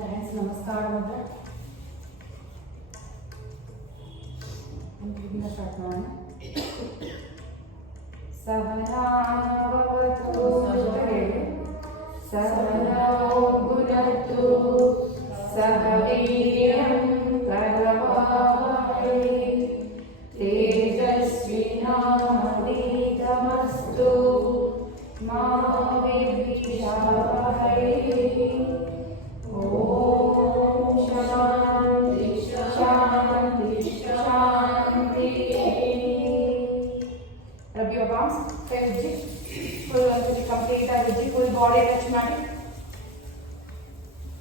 Hands namaskar mudra. Start ಮಾಡೋಣ. ಸಹನಾವವತು ಸಹನೋ ಭುನಕ್ತು ಸಹ ವೀರ್ಯಂ ಕರವಾವಹೈ ತೇಜಸ್ವಿನಾವಧೀತಮಸ್ತು ಮಾ ವಿದ್ವಿಷಾವಹೈ. ಓಂ ಶಾಂತಿ ಶಾಂತಿ ಶಾಂತಿ. Rub your palms, Vijji. Full Vijji, complete Vijji, full body touch ಮಾಡಿ.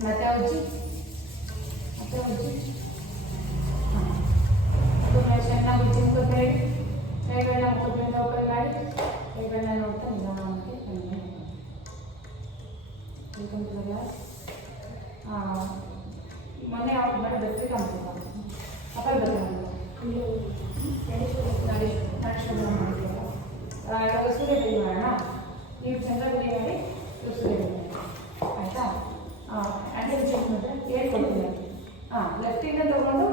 ಮತ್ತೆ Vijji. ಚೆನ್ನಾಗಿ Vijji ಮುಖಕ್ಕೆ ಕೈಗಳನ್ನ ಮುಖದಿಂದ ಓಪನ್ ಮಾಡಿ. ಕೈಗಳನ್ನ ನೋಡ್ತಾ ನಿಧಾನಕ್ಕೆ ಕಣ್ಣು. Welcome to the class. ಮೊನ್ನೆ ಅವ್ರು ಮಾಡಿ ಬರ್ತೀವಿ ಕಾಣ್ತೀವಿ ಅಪ್ಪಲ್ಲಿ ಬರ್ತೀವಿ ಇವಾಗ ಸೂರ್ಯ ಬೆಳಿ ಮಾಡೋಣ. ನೀವು ಚಂದ್ರ ಬೆಳಿ ಮಾಡಿ ಸೂರ್ಯ ಬೆಳಿ ಆಯಿತಾ. ಆ್ಯಂಟಿ ಚೆಕ್ ಮಾಡಿದ್ರೆ ಹೇಳ್ಕೊಡ್ತೀನಿ. ಲೆಫ್ಟಿಂದ ತೊಗೊಂಡು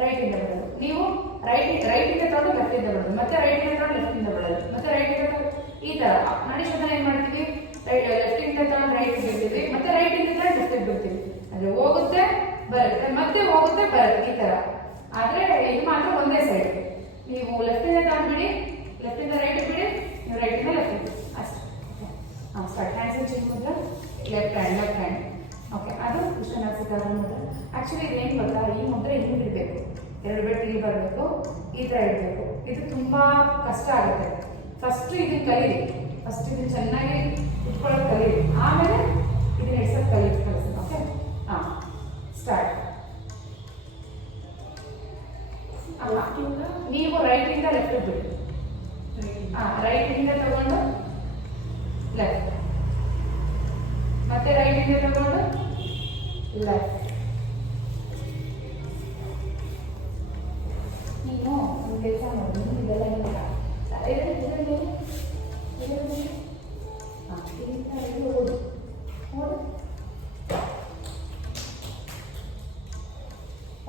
ರೈಟಿಂದ ಬಿಡೋದು. ನೀವು ರೈಟಿಂದ ತೊಗೊಂಡು ಲೆಫ್ಟಿಂದ ಬಿಡೋದು, ಮತ್ತೆ ರೈಟಿಂದ ತೊಗೊಂಡು ಲೆಫ್ಟಿಂದ ಬಿಡೋದು, ಮತ್ತೆ ರೈಟಿಂದ ಈ ಥರ ನಡಿ ಶಬ್ದನ ಏನು ಮಾಡ್ತೀವಿ, ಲೆಫ್ಟಿಂದ ತೊಗೊಂಡು ರೈಟಿಗೆ ಬಿಡ್ತೀವಿ, ಮತ್ತೆ ರೈಟಿಂದ ತೊಗೊಂಡು ಲೆಫ್ಟಿಗೆ ಬಿಡ್ತೀವಿ. ಅಂದರೆ ಹೋಗುತ್ತೆ ಬರುತ್ತೆ, ಮತ್ತೆ ಹೋಗುತ್ತೆ ಬರುತ್ತೆ, ಈ ಥರ. ಆದರೆ ಇದು ಮಾತ್ರ ಒಂದೇ ಸೈಡ್. ನೀವು ಲೆಫ್ಟಿಂದ ತೊಗೊಂಡು ಬಿಡಿ, ಲೆಫ್ಟಿಂದ ರೈಟ್ ಬಿಡಿ, ನೀವು ರೈಟಿಂದ ಲೆಫ್ಟ್ ಅಷ್ಟೇ. ಸ್ಟಾರ್ಟ್. ಹ್ಯಾಂಡ್ಸ್ ಚೇಂಜ್ ಮುದ್ರೆ ಲೆಫ್ಟ್ ಹ್ಯಾಂಡ್. ಓಕೆ, ಅದು ವಿಶ್ವನಾಥಿಕಾರ ಮುದ್ರೆ. ಆ್ಯಕ್ಚುಲಿ ಇದೇನು ಗೊತ್ತಾ, ಈ ಮುದ್ರೆ ಹಿಂಗೆ ಇಡಬೇಕು, ಎರಡು ಬೆಟ್ಟು ಇಲ್ಲಿ ಬರಬೇಕು, ಈ ಥರ ಇಡಬೇಕು. ಇದು ತುಂಬ ಕಷ್ಟ ಆಗುತ್ತೆ. ಫಸ್ಟು ಇದನ್ನು ಕಲೀರಿ, ಫಸ್ಟ್ ಇದನ್ನು ಚೆನ್ನಾಗಿ ಇಟ್ಕೊಳ್ಳೋದು ಕಲೀರಿ, ಆಮೇಲೆ ಇದನ್ನ ಇಡ್ಸೋದು ಕಲಿಸಿ. Okay, start. ನೀವು ರೈಟಿಂದ ಲೆಫ್ಟ್ ಬಿಡಿ. ರೈಟಿಂದ ತಗೊಂಡು ಲೆಫ್ಟ್, ಮತ್ತೆ ರೈಟಿಂದ ತಗೊಂಡು ಲೆಫ್ಟ್. ನೀನು ಒಂದು ಕೆಲಸ ಮಾಡಿ, ಇದೆಲ್ಲ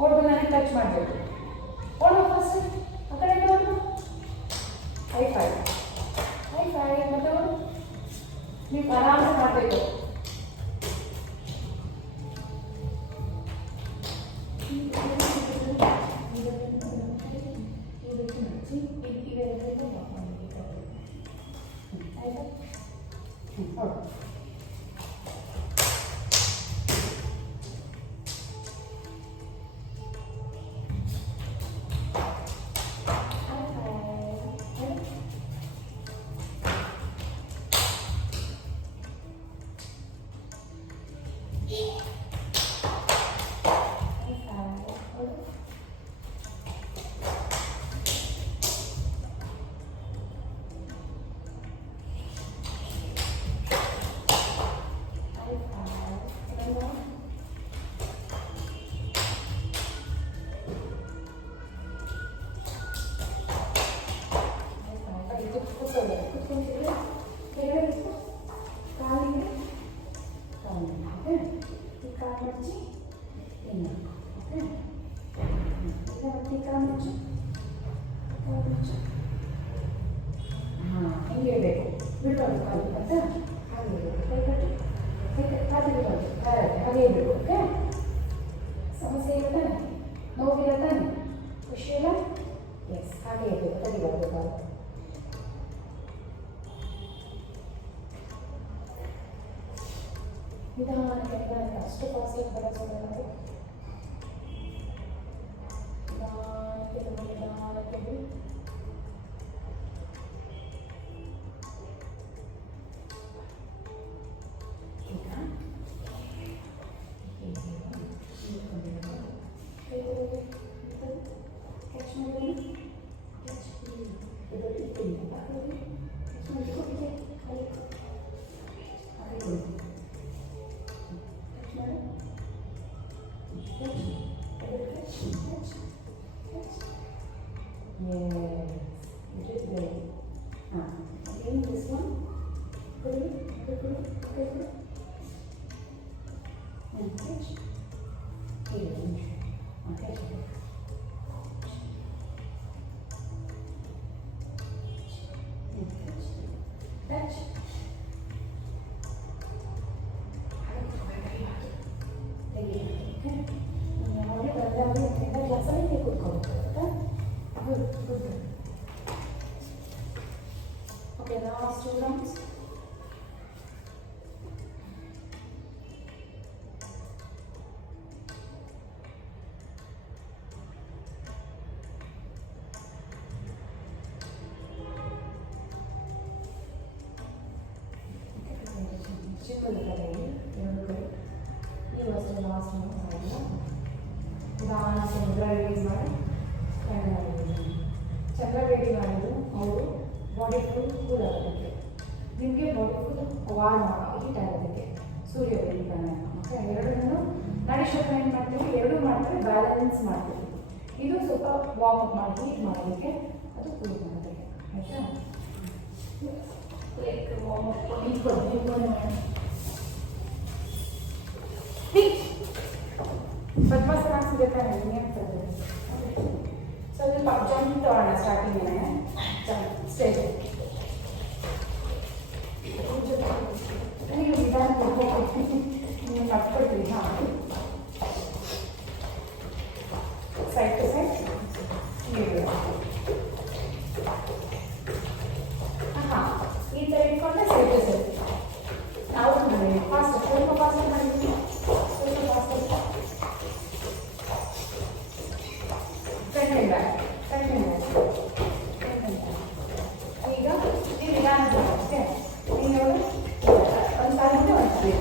ಓಡು ನನಗೆ ಟಚ್ ಮಾಡಬೇಕು. ಓಡು ಫಸ್ಟ್ ಆ ಕಡೆ ಓಡು. ಹೈ ಫೈವ್ ಮತ್ತೆ ಓಡು. ನೀವು ಆರಾಮ್ಸೆ ಮಾಡಬೇಕು. ಹಿಂಗೆ ಇರಬೇಕು, ಬಿಡಬಾರ್ದು ಕಾಲು ಅಂತ. ಹಾಗೆ ಇರಬೇಕು, ಕೈ ಕಟ್ಟಿ ಹಾಗೆ ಬಿಡಬಾರ್ದು, ಹಾಗೆ ಇರಬೇಕು. ಓಕೆ, ಸಮಸ್ಯೆ ಇಲ್ಲ ತಾನೆ, ನೋವಿಲ್ಲ ತಾನೆ, ಖುಷಿ ಇಲ್ಲ? ಎಸ್, ಹಾಗೆ ಇರಬೇಕು, ತೆಗಿಬಾರ್ದು ಕಾಲು. ನಿಧಾನಕ್ಕೆ ಅಷ್ಟು ಫಾಸ್ಟಾಗಿ ಬರೋದು. ನಿಧಾನಕ್ಕೆ ಬಿಡಿ. Yeah. ಓಕೆ, ಟಚ್, ಯಾವಾಗಲೂ ಬದಲಾವಣೆ ಎಲ್ಲ ಕ್ಲಾಸಲ್ಲಿ ಕೂತ್ಕೊಳ್ಬೇಕು. Good good. Okay, last 2 rounds. ಚಿಕ್ಕದು ಕಡೆಯಲ್ಲಿ 2 ಕಡೆ ನೀವು ಅಷ್ಟೇ ಲಾಸ್ಟ್ ಆಗಿಲ್ಲ. ನಿಧಾನ ಚಂದ್ರ ರಿಲೀಸ್ ಮಾಡಿ ಕಣ್ಣು ಮಾಡಿದ್ದೀನಿ. ಚಂದ್ರ ಭೇಟಿ ಮಾಡಿದ್ರು ಅವರು ಬಾಡಿ ಫುಲ್ ಕೂಲ್ ಆಗೋದಕ್ಕೆ, ನಿಮಗೆ ಬಾಡಿ ಫುಲ್ ವಾರ್ಮ್ ಹೀಟ್ ಆಗೋದಕ್ಕೆ ಸೂರ್ಯ ಭೇಟಿ ಪ್ರಾಣಾಯಾಮ. ಓಕೆ, ಎರಡನ್ನೂ ನಾಡಿಶ್ವರ ಏನು ಮಾಡ್ತೀವಿ, ಎರಡೂ ಮಾಡ್ತೀವಿ, ಬ್ಯಾಲೆನ್ಸ್ ಮಾಡ್ತೀವಿ. ಇದು ಸ್ವಲ್ಪ ವಾರ್ಮ್ ಅಪ್ ಮಾಡಿ ಹೀಟ್ ಮಾಡೋದಕ್ಕೆ, ಅದು ಕೂಲ್ ಮಾಡೋದಕ್ಕೆ. ಆಯಿತಾ? ವಾರ್ಮ್ ಅಪ್ ನಿಂತ್ಕೊಂಡು ಪದ್ಮಾಸನ ಸಿಗುತ್ತೆ ನಿಮಗೆ ಆಗ್ತದೆ. ಸ್ವಲ್ಪ ಜಂಪ್ ತಗೋಣ ಸ್ಟಾರ್ಟಿಂಗ್ ಸ್ಟೇಜ್. ನೀವು ನಿಧಾನ ನೀವು ನಡ್ಕೊಳ್ತೀವಿ. ಹಾಂ, ಸೈಡ್ ಟು ಸೈಡ್ ನೀವು ಹಾಂ ಈ ಥರ ಇಟ್ಕೊಂಡ್ರೆ ಸೈಡ್ ಟು ಸೈಡ್ ನಾವು ಮಾಡಿ ಫಾಸ್ಟ್, ಸ್ವಲ್ಪ ಫಾಸ್ಟ್ ಮಾಡಿದ್ವಿ, ಸ್ವಲ್ಪ ಫಾಸ್ಟ್. ಈಗ ನೀವು ನಿಧಾನ ಓಕೆ, ನೀವು ಒಂದು ಸಾಲ ಮುಂದೆ ಒಂದು ಸಾಲ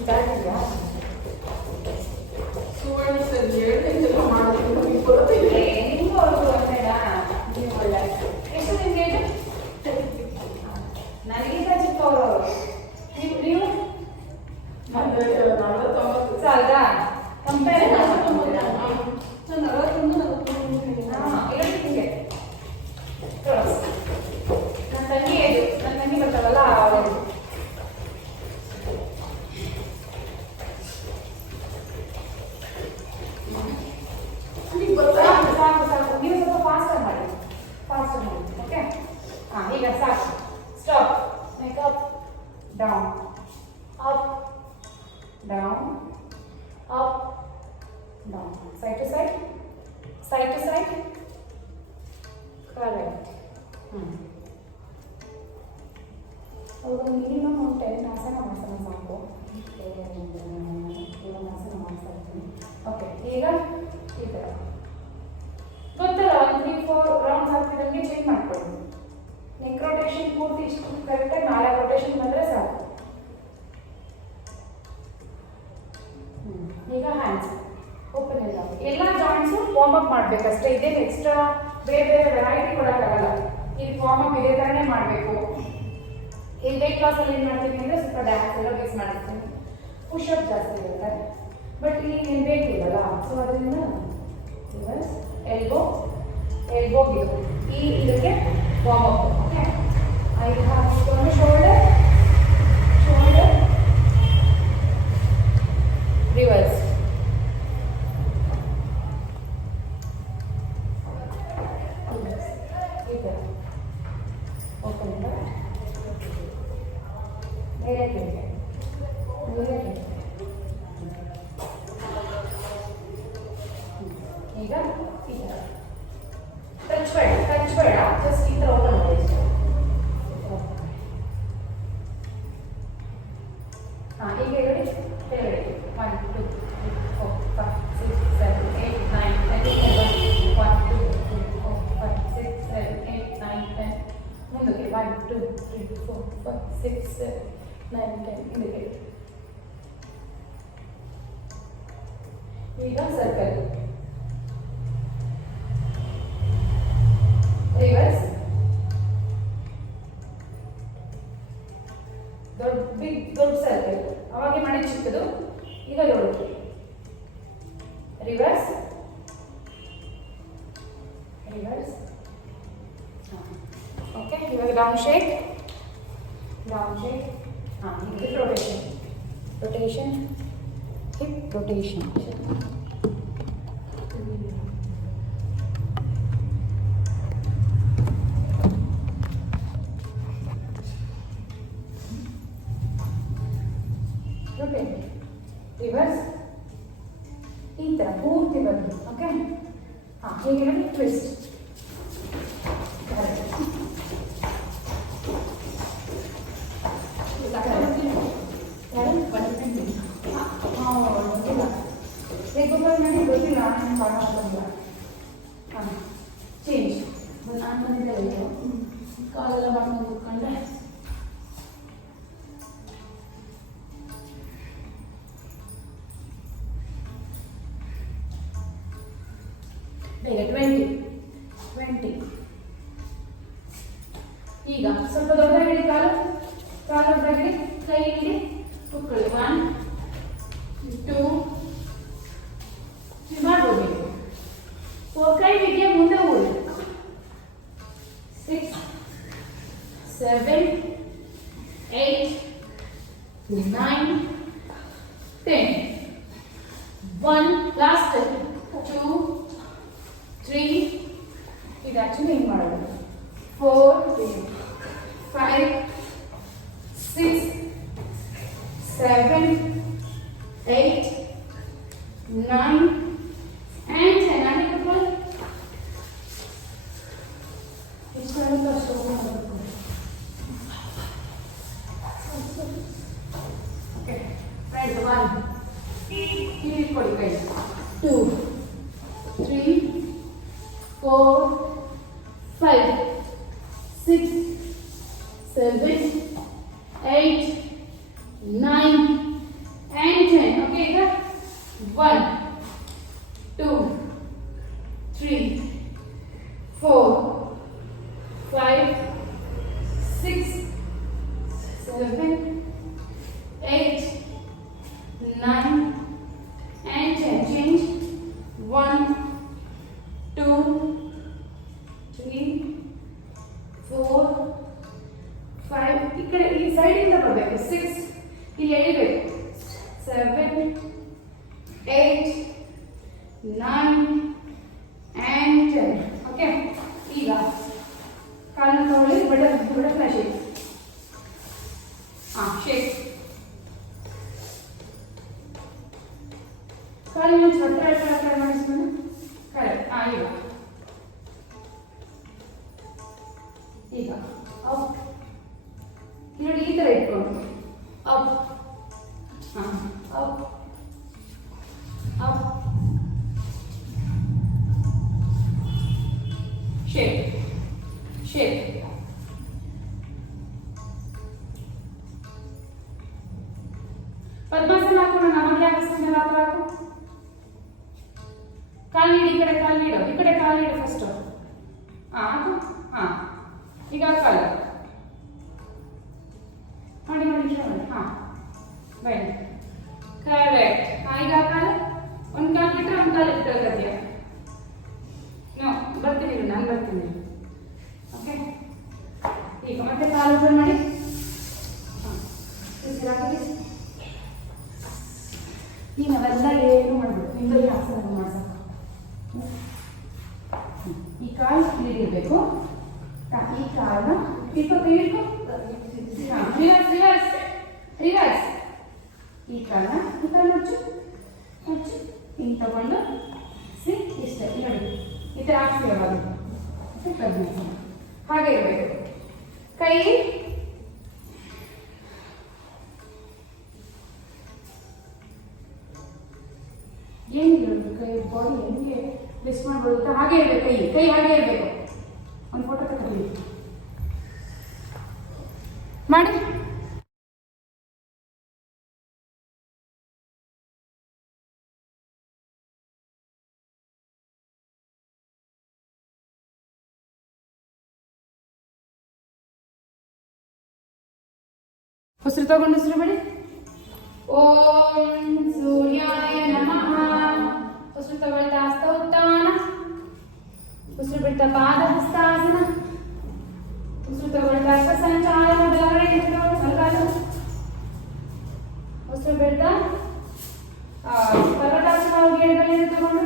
ಇದಾಗಿದೆಯಾ? ಸುವರ್ಣ ಸರ್ ಹೇಳ್ತಿಲ್ಲ ಮಾಡೋದು ನಿಮಗೂ ಅವ್ರಿಗೂ ಒಂದೇನಾ? ನೀವು ಒಳ್ಳೆ ಎಷ್ಟು ನಿಮಗೆ ನನಗೀಗ ಚಿಕ್ಕವರು. ನೀವು ಸಾಲದಾ ಕಂಪೇರ್ ನನ್ನ ತಂಗಿ ಇದು, ನನ್ನ ತಂಗಿ ಬರ್ತಾವಲ್ಲ ಅವರು. ಸಾಕು ಸಾಕು, ನೀವು ಸ್ವಲ್ಪ ಫಾಸ್ಟ್ ಮಾಡಿ, ಫಾಸ್ಟ್ ಮಾಡಿ. ಓಕೆ, ಹಾಂ ಈಗ ಸಾಕು. Stop. Make up, down, up, down, up, down, side to side, side to side. Correct. ಅವರು ಮಿನಿಮಮ್ ಒಂದು 10 ಆಸನ ಮಾಡ್ಸೋಣ ಸಾಕು. 7 ಆಸನ ಮಾಡ್ತಾ ಇರ್ತೀನಿ. ಓಕೆ, ಈಗ ಈ ಥರ ಗೊತ್ತಲ್ಲ, 1 3 4 ರೌಂಡ್ಸ್ ಆಗ್ತಿದ್ದಂಗೆ ಚೇಂಜ್ ಮಾಡ್ಕೊಳ್ಳಿ. ನೆಕ್ ರೊಟೇಷನ್ ಪೂರ್ತಿ ಇಷ್ಟು ಕರೆಕ್ಟಾಗಿ 4 ರೊಟೇಷನ್ ಬಂದರೆ ಸಾಕು. ಈಗ ಹ್ಯಾಂಡ್ಸ್ ಓಪನ್ ಎಲ್ಲ ಜಾಯಿಂಟ್ಸು ವಾರ್ಮ್ ಅಪ್ ಮಾಡಬೇಕಷ್ಟೇ. ಇದೇನು ಎಕ್ಸ್ಟ್ರಾ ಬೇರೆ ಬೇರೆ ವೆರೈಟಿ ಕೊಡೋಕ್ಕಾಗಲ್ಲ. ಇದು ವಾರ್ಮ್ ಅಪ್ ಇದೇ ಥರನೇ ಮಾಡಬೇಕು. ಈ ವೇಟ್ ಲಾಸಲ್ಲಿ ಏನು ಮಾಡ್ತೀನಿ ಅಂದರೆ ಸ್ವಲ್ಪ ಡ್ಯಾನ್ಸ್ ಎಲ್ಲ ಬೇಸ್ ಮಾಡಿರ್ತೀನಿ, ಪುಷಪ್ ಜಾಸ್ತಿ ಇರುತ್ತೆ. ಬಟ್ ಇಲ್ಲಿ ಏನು ಬೇಕಿಲ್ಲಲ್ಲ, ಸೊ ಅದರಿಂದ ರಿವರ್ಸ್ ಎಲ್ಬೋ ಎಲ್ಬೋಗಿದು ಈ ಇದಕ್ಕೆ ವಾರ್ಮ್ ಅಪ್. ಓಕೆ, ಐದು ಹಾಕಿಕೊಂಡು ಶೋಲ್ಡರ್ ಶೋಲ್ಡರ್ ರಿವರ್ಸ್. ಈ ಥರ ಓಪನ್ ಬೇರೆ ಬೇರೆ ಈಗ ಈ ಥರ ಟಚ್ ಬೇಡ, ಜಸ್ಟ್ ಈ ಥರ ಓಪನ್ ಮಾಡಿ. ಹಾಂ, ಈಗ ಹೇಳಿ ಕೆಳಗಡೆ 1 2 3 4 5 6 7 8 9 10 11 1 2 3 4 5 6 7 8 9 10 ಮುಂದಕ್ಕೆ 1 2 3 4 5 6 7 9 10 ಹಿಂದಕ್ಕೆ. ಈಗ ಸರ್ಕಲ್ ರಿವರ್ಸ್. ದೊಡ್ಡ ಸರ್ಕಲ್ ಅವಾಗೆ ಮಾಡಿ ಚಿಕ್ಕದು, ಈಗ ದೊಡ್ಡದು. Reverse reverse. ಓಕೆ, ಇವಾಗ ಡೌನ್ ಶೇಕ್ ಹಾಂ, ಇದು rotation Hip rotation. Rotate. Reverse. ಈ ಥರ ಪೂರ್ತಿ ಬರಲಿ. ಓಕೆ, ಹಾಂ, ಹೀಗೆ ನೋಡಿ ಟ್ವಿಸ್ಟ್. ಗೊತ್ತಿಲ್ಲ, ನಾನು ಮಾಡೋದಿಲ್ಲ. ಹಾಂ, ಚೇಂಜ್. ನಾನು ಬಂದಿದ್ದೆ ಕಾಲೆಲ್ಲ ಮಾಡ್ಕೊಂಡು ಕೂತ್ಕೊಂಡೆ. ಬೇಗ 20. ಈಗ ಸ್ವಲ್ಪ ದೊಡ್ಡದಾಗಿ ಕಾಲು ದೊಡ್ಡದಾಗಿ, ಕೈ ಹಿಡಿ ಕುತ್ಕೊಳ್ಳಿ. 1 2 ಮಾಡ್ಬೋದು. ಕೈ ಹಿಡಿಯ ಮುಂದೆ ಹೋಗಿ 6 7 8 9 10. 1 ಲಾಸ್ಟ್ 2 3. ಇದು ಆಕ್ಚುಲಿ ಹಿಂಗೆ ಮಾಡೋದು. 4 5 6 7 8 9 and 10. ಆಗಿ ಕೂತ್ಕೊಳ್ಳಿ. ಇಷ್ಟೊಂದು ಅಷ್ಟು ಓಕೆ, ರೈಟ್. 1 ಇಟ್ಕೊಳ್ಳಿ ಕೈ. 2 3 4 5 6 7 8 9 and 10. Okay, ಈಗ 1 2 3 4 5 6 7 8 9 and 10. Change. 1 2 3 4 5. ಈ ಕಡೆ ಈ ಸೈಡಿಂದ ಬರಬೇಕು. 6 ಇಲ್ಲಿ ಎಳಿಬೇಕು. 7 8 9 and 10. ಓಕೆ, ಈಗ ಕಾಲನ್ನು ತಗೊಳ್ಳಿ. Butterfly shape. ಹಾಂ, ಶೇಪ್. ಕಾಲಿನ ಟ್ರೈ ಮಾಡಿಸ್ಕೊಂಡು ಕರೆಕ್ಟ್. ಹಾಂ, ಈಗ ಅಪ್ ನೋಡಿ, ಈ ಥರ ಇಟ್ಕೊಂಡು ಅಪ್. ಹಾಂ, ಅಪ್ ಅಪ್ ಶೇಪ್ ಶೇಪ್. ಪದ್ಮಾಸನ ಹಾಕೋಣ. ನಮಗೆ ಹಾಕಿಸ್ತೀನಿ ಆ ಥರ ಹಾಕು. ಕಾಲು ನೀಡು, ಈ ಕಡೆ ಕಾಲು ನೀಡು, ಈ ಕಡೆ ಕಾಲು ನೀಡು ಫಸ್ಟು. ಹಾಂ, ಹಾಂ, ಈಗ ಕಾಲು ಮಾಡಿ ಮಾಡಿ ಮಾಡಿ. ಹಾಂ, ಬನ್ನಿ. ಕರೆಕ್ಟ್. ಹಾಂ, ಈಗ ಕಾಲು ಒಂದು ಕಾಲು ಬಿಟ್ಟರೆ ಒಂದು ಕಾಲು ಇಟ್ಕೊಳ್ತೀಯ. ಬರ್ತೀನಿ, ನಾನು ಬರ್ತೀನಿ. ಓಕೆ, ಈಗ ಮತ್ತೆ ಕಾಲು ಓಪನ್ ಮಾಡಿ. ಹಾಂ, ನೀನು ಅವೆಲ್ಲ ಏನು ಮಾಡ್ಬಿಡು. ನಿಮ್ಮಲ್ಲಿ ಆಸನ ಮಾಡ್ಸಕ್ಕ. ಈ ಕಾಲು ಇಳಿಬೇಕು. ಈ ಕಾಲನ್ನ ಇಟ್ಕೊ. ಹಾಂ, ರಿವರ್ಸ್ ರಿವರ್ಸ್ ರಿವರ್ಸ್. ಈ ಕಾಲನ್ನ ಈ ಕಾಲು ಮುಚ್ಚು ಮುಚ್ಚು. ಹಿಂಗೆ ತಗೊಂಡು ಇಷ್ಟೇ ನೋಡಿ, ಈ ಥರ ಹಾಕ್ಸಿ. ಯಾವಾಗ ಹಾಗೆ ಇರಬೇಕು. ಕೈ ಏನಿರೋದು, ಕೈ ಬಾಡಿ ಹೆಂಗೆ ಲಿಸ್ಟ್ ಮಾಡ್ಬೋದು ಅಂತ ಹಾಗೆ ಇರಬೇಕು. ಕೈ ಹಾಗೆ ಇರಬೇಕು. ಒಂದು ಫೋಟೋ ತಗೊಳ್ಳಿ ಮಾಡಿ. ಉಸಿರು ತಗೊಂಡು ಉಸಿರು ಬಿಡಿ. ಓಂ ಸೂರ್ಯಾಯ ನಮಃ. ಉಸಿರು ತಗೊಳ್ತಾ ಹಸ್ತ ಉತ್ಥಾನ. ಉಸಿರು ಬಿಡ್ತಾ ಪಾದ ಹಸ್ತಾಸನ. ಉಸಿರು ತಗೊಳ್ತಾ ಸಂಚಾರ ಬಲಗಡೆ ಸ್ವಲ್ಪ. ಉಸಿರು ಬಿಡ್ತಾ ಪರ್ವತಾಸನವಾಗಿ ಎಡಗೈಯನ್ನು ತಗೊಂಡು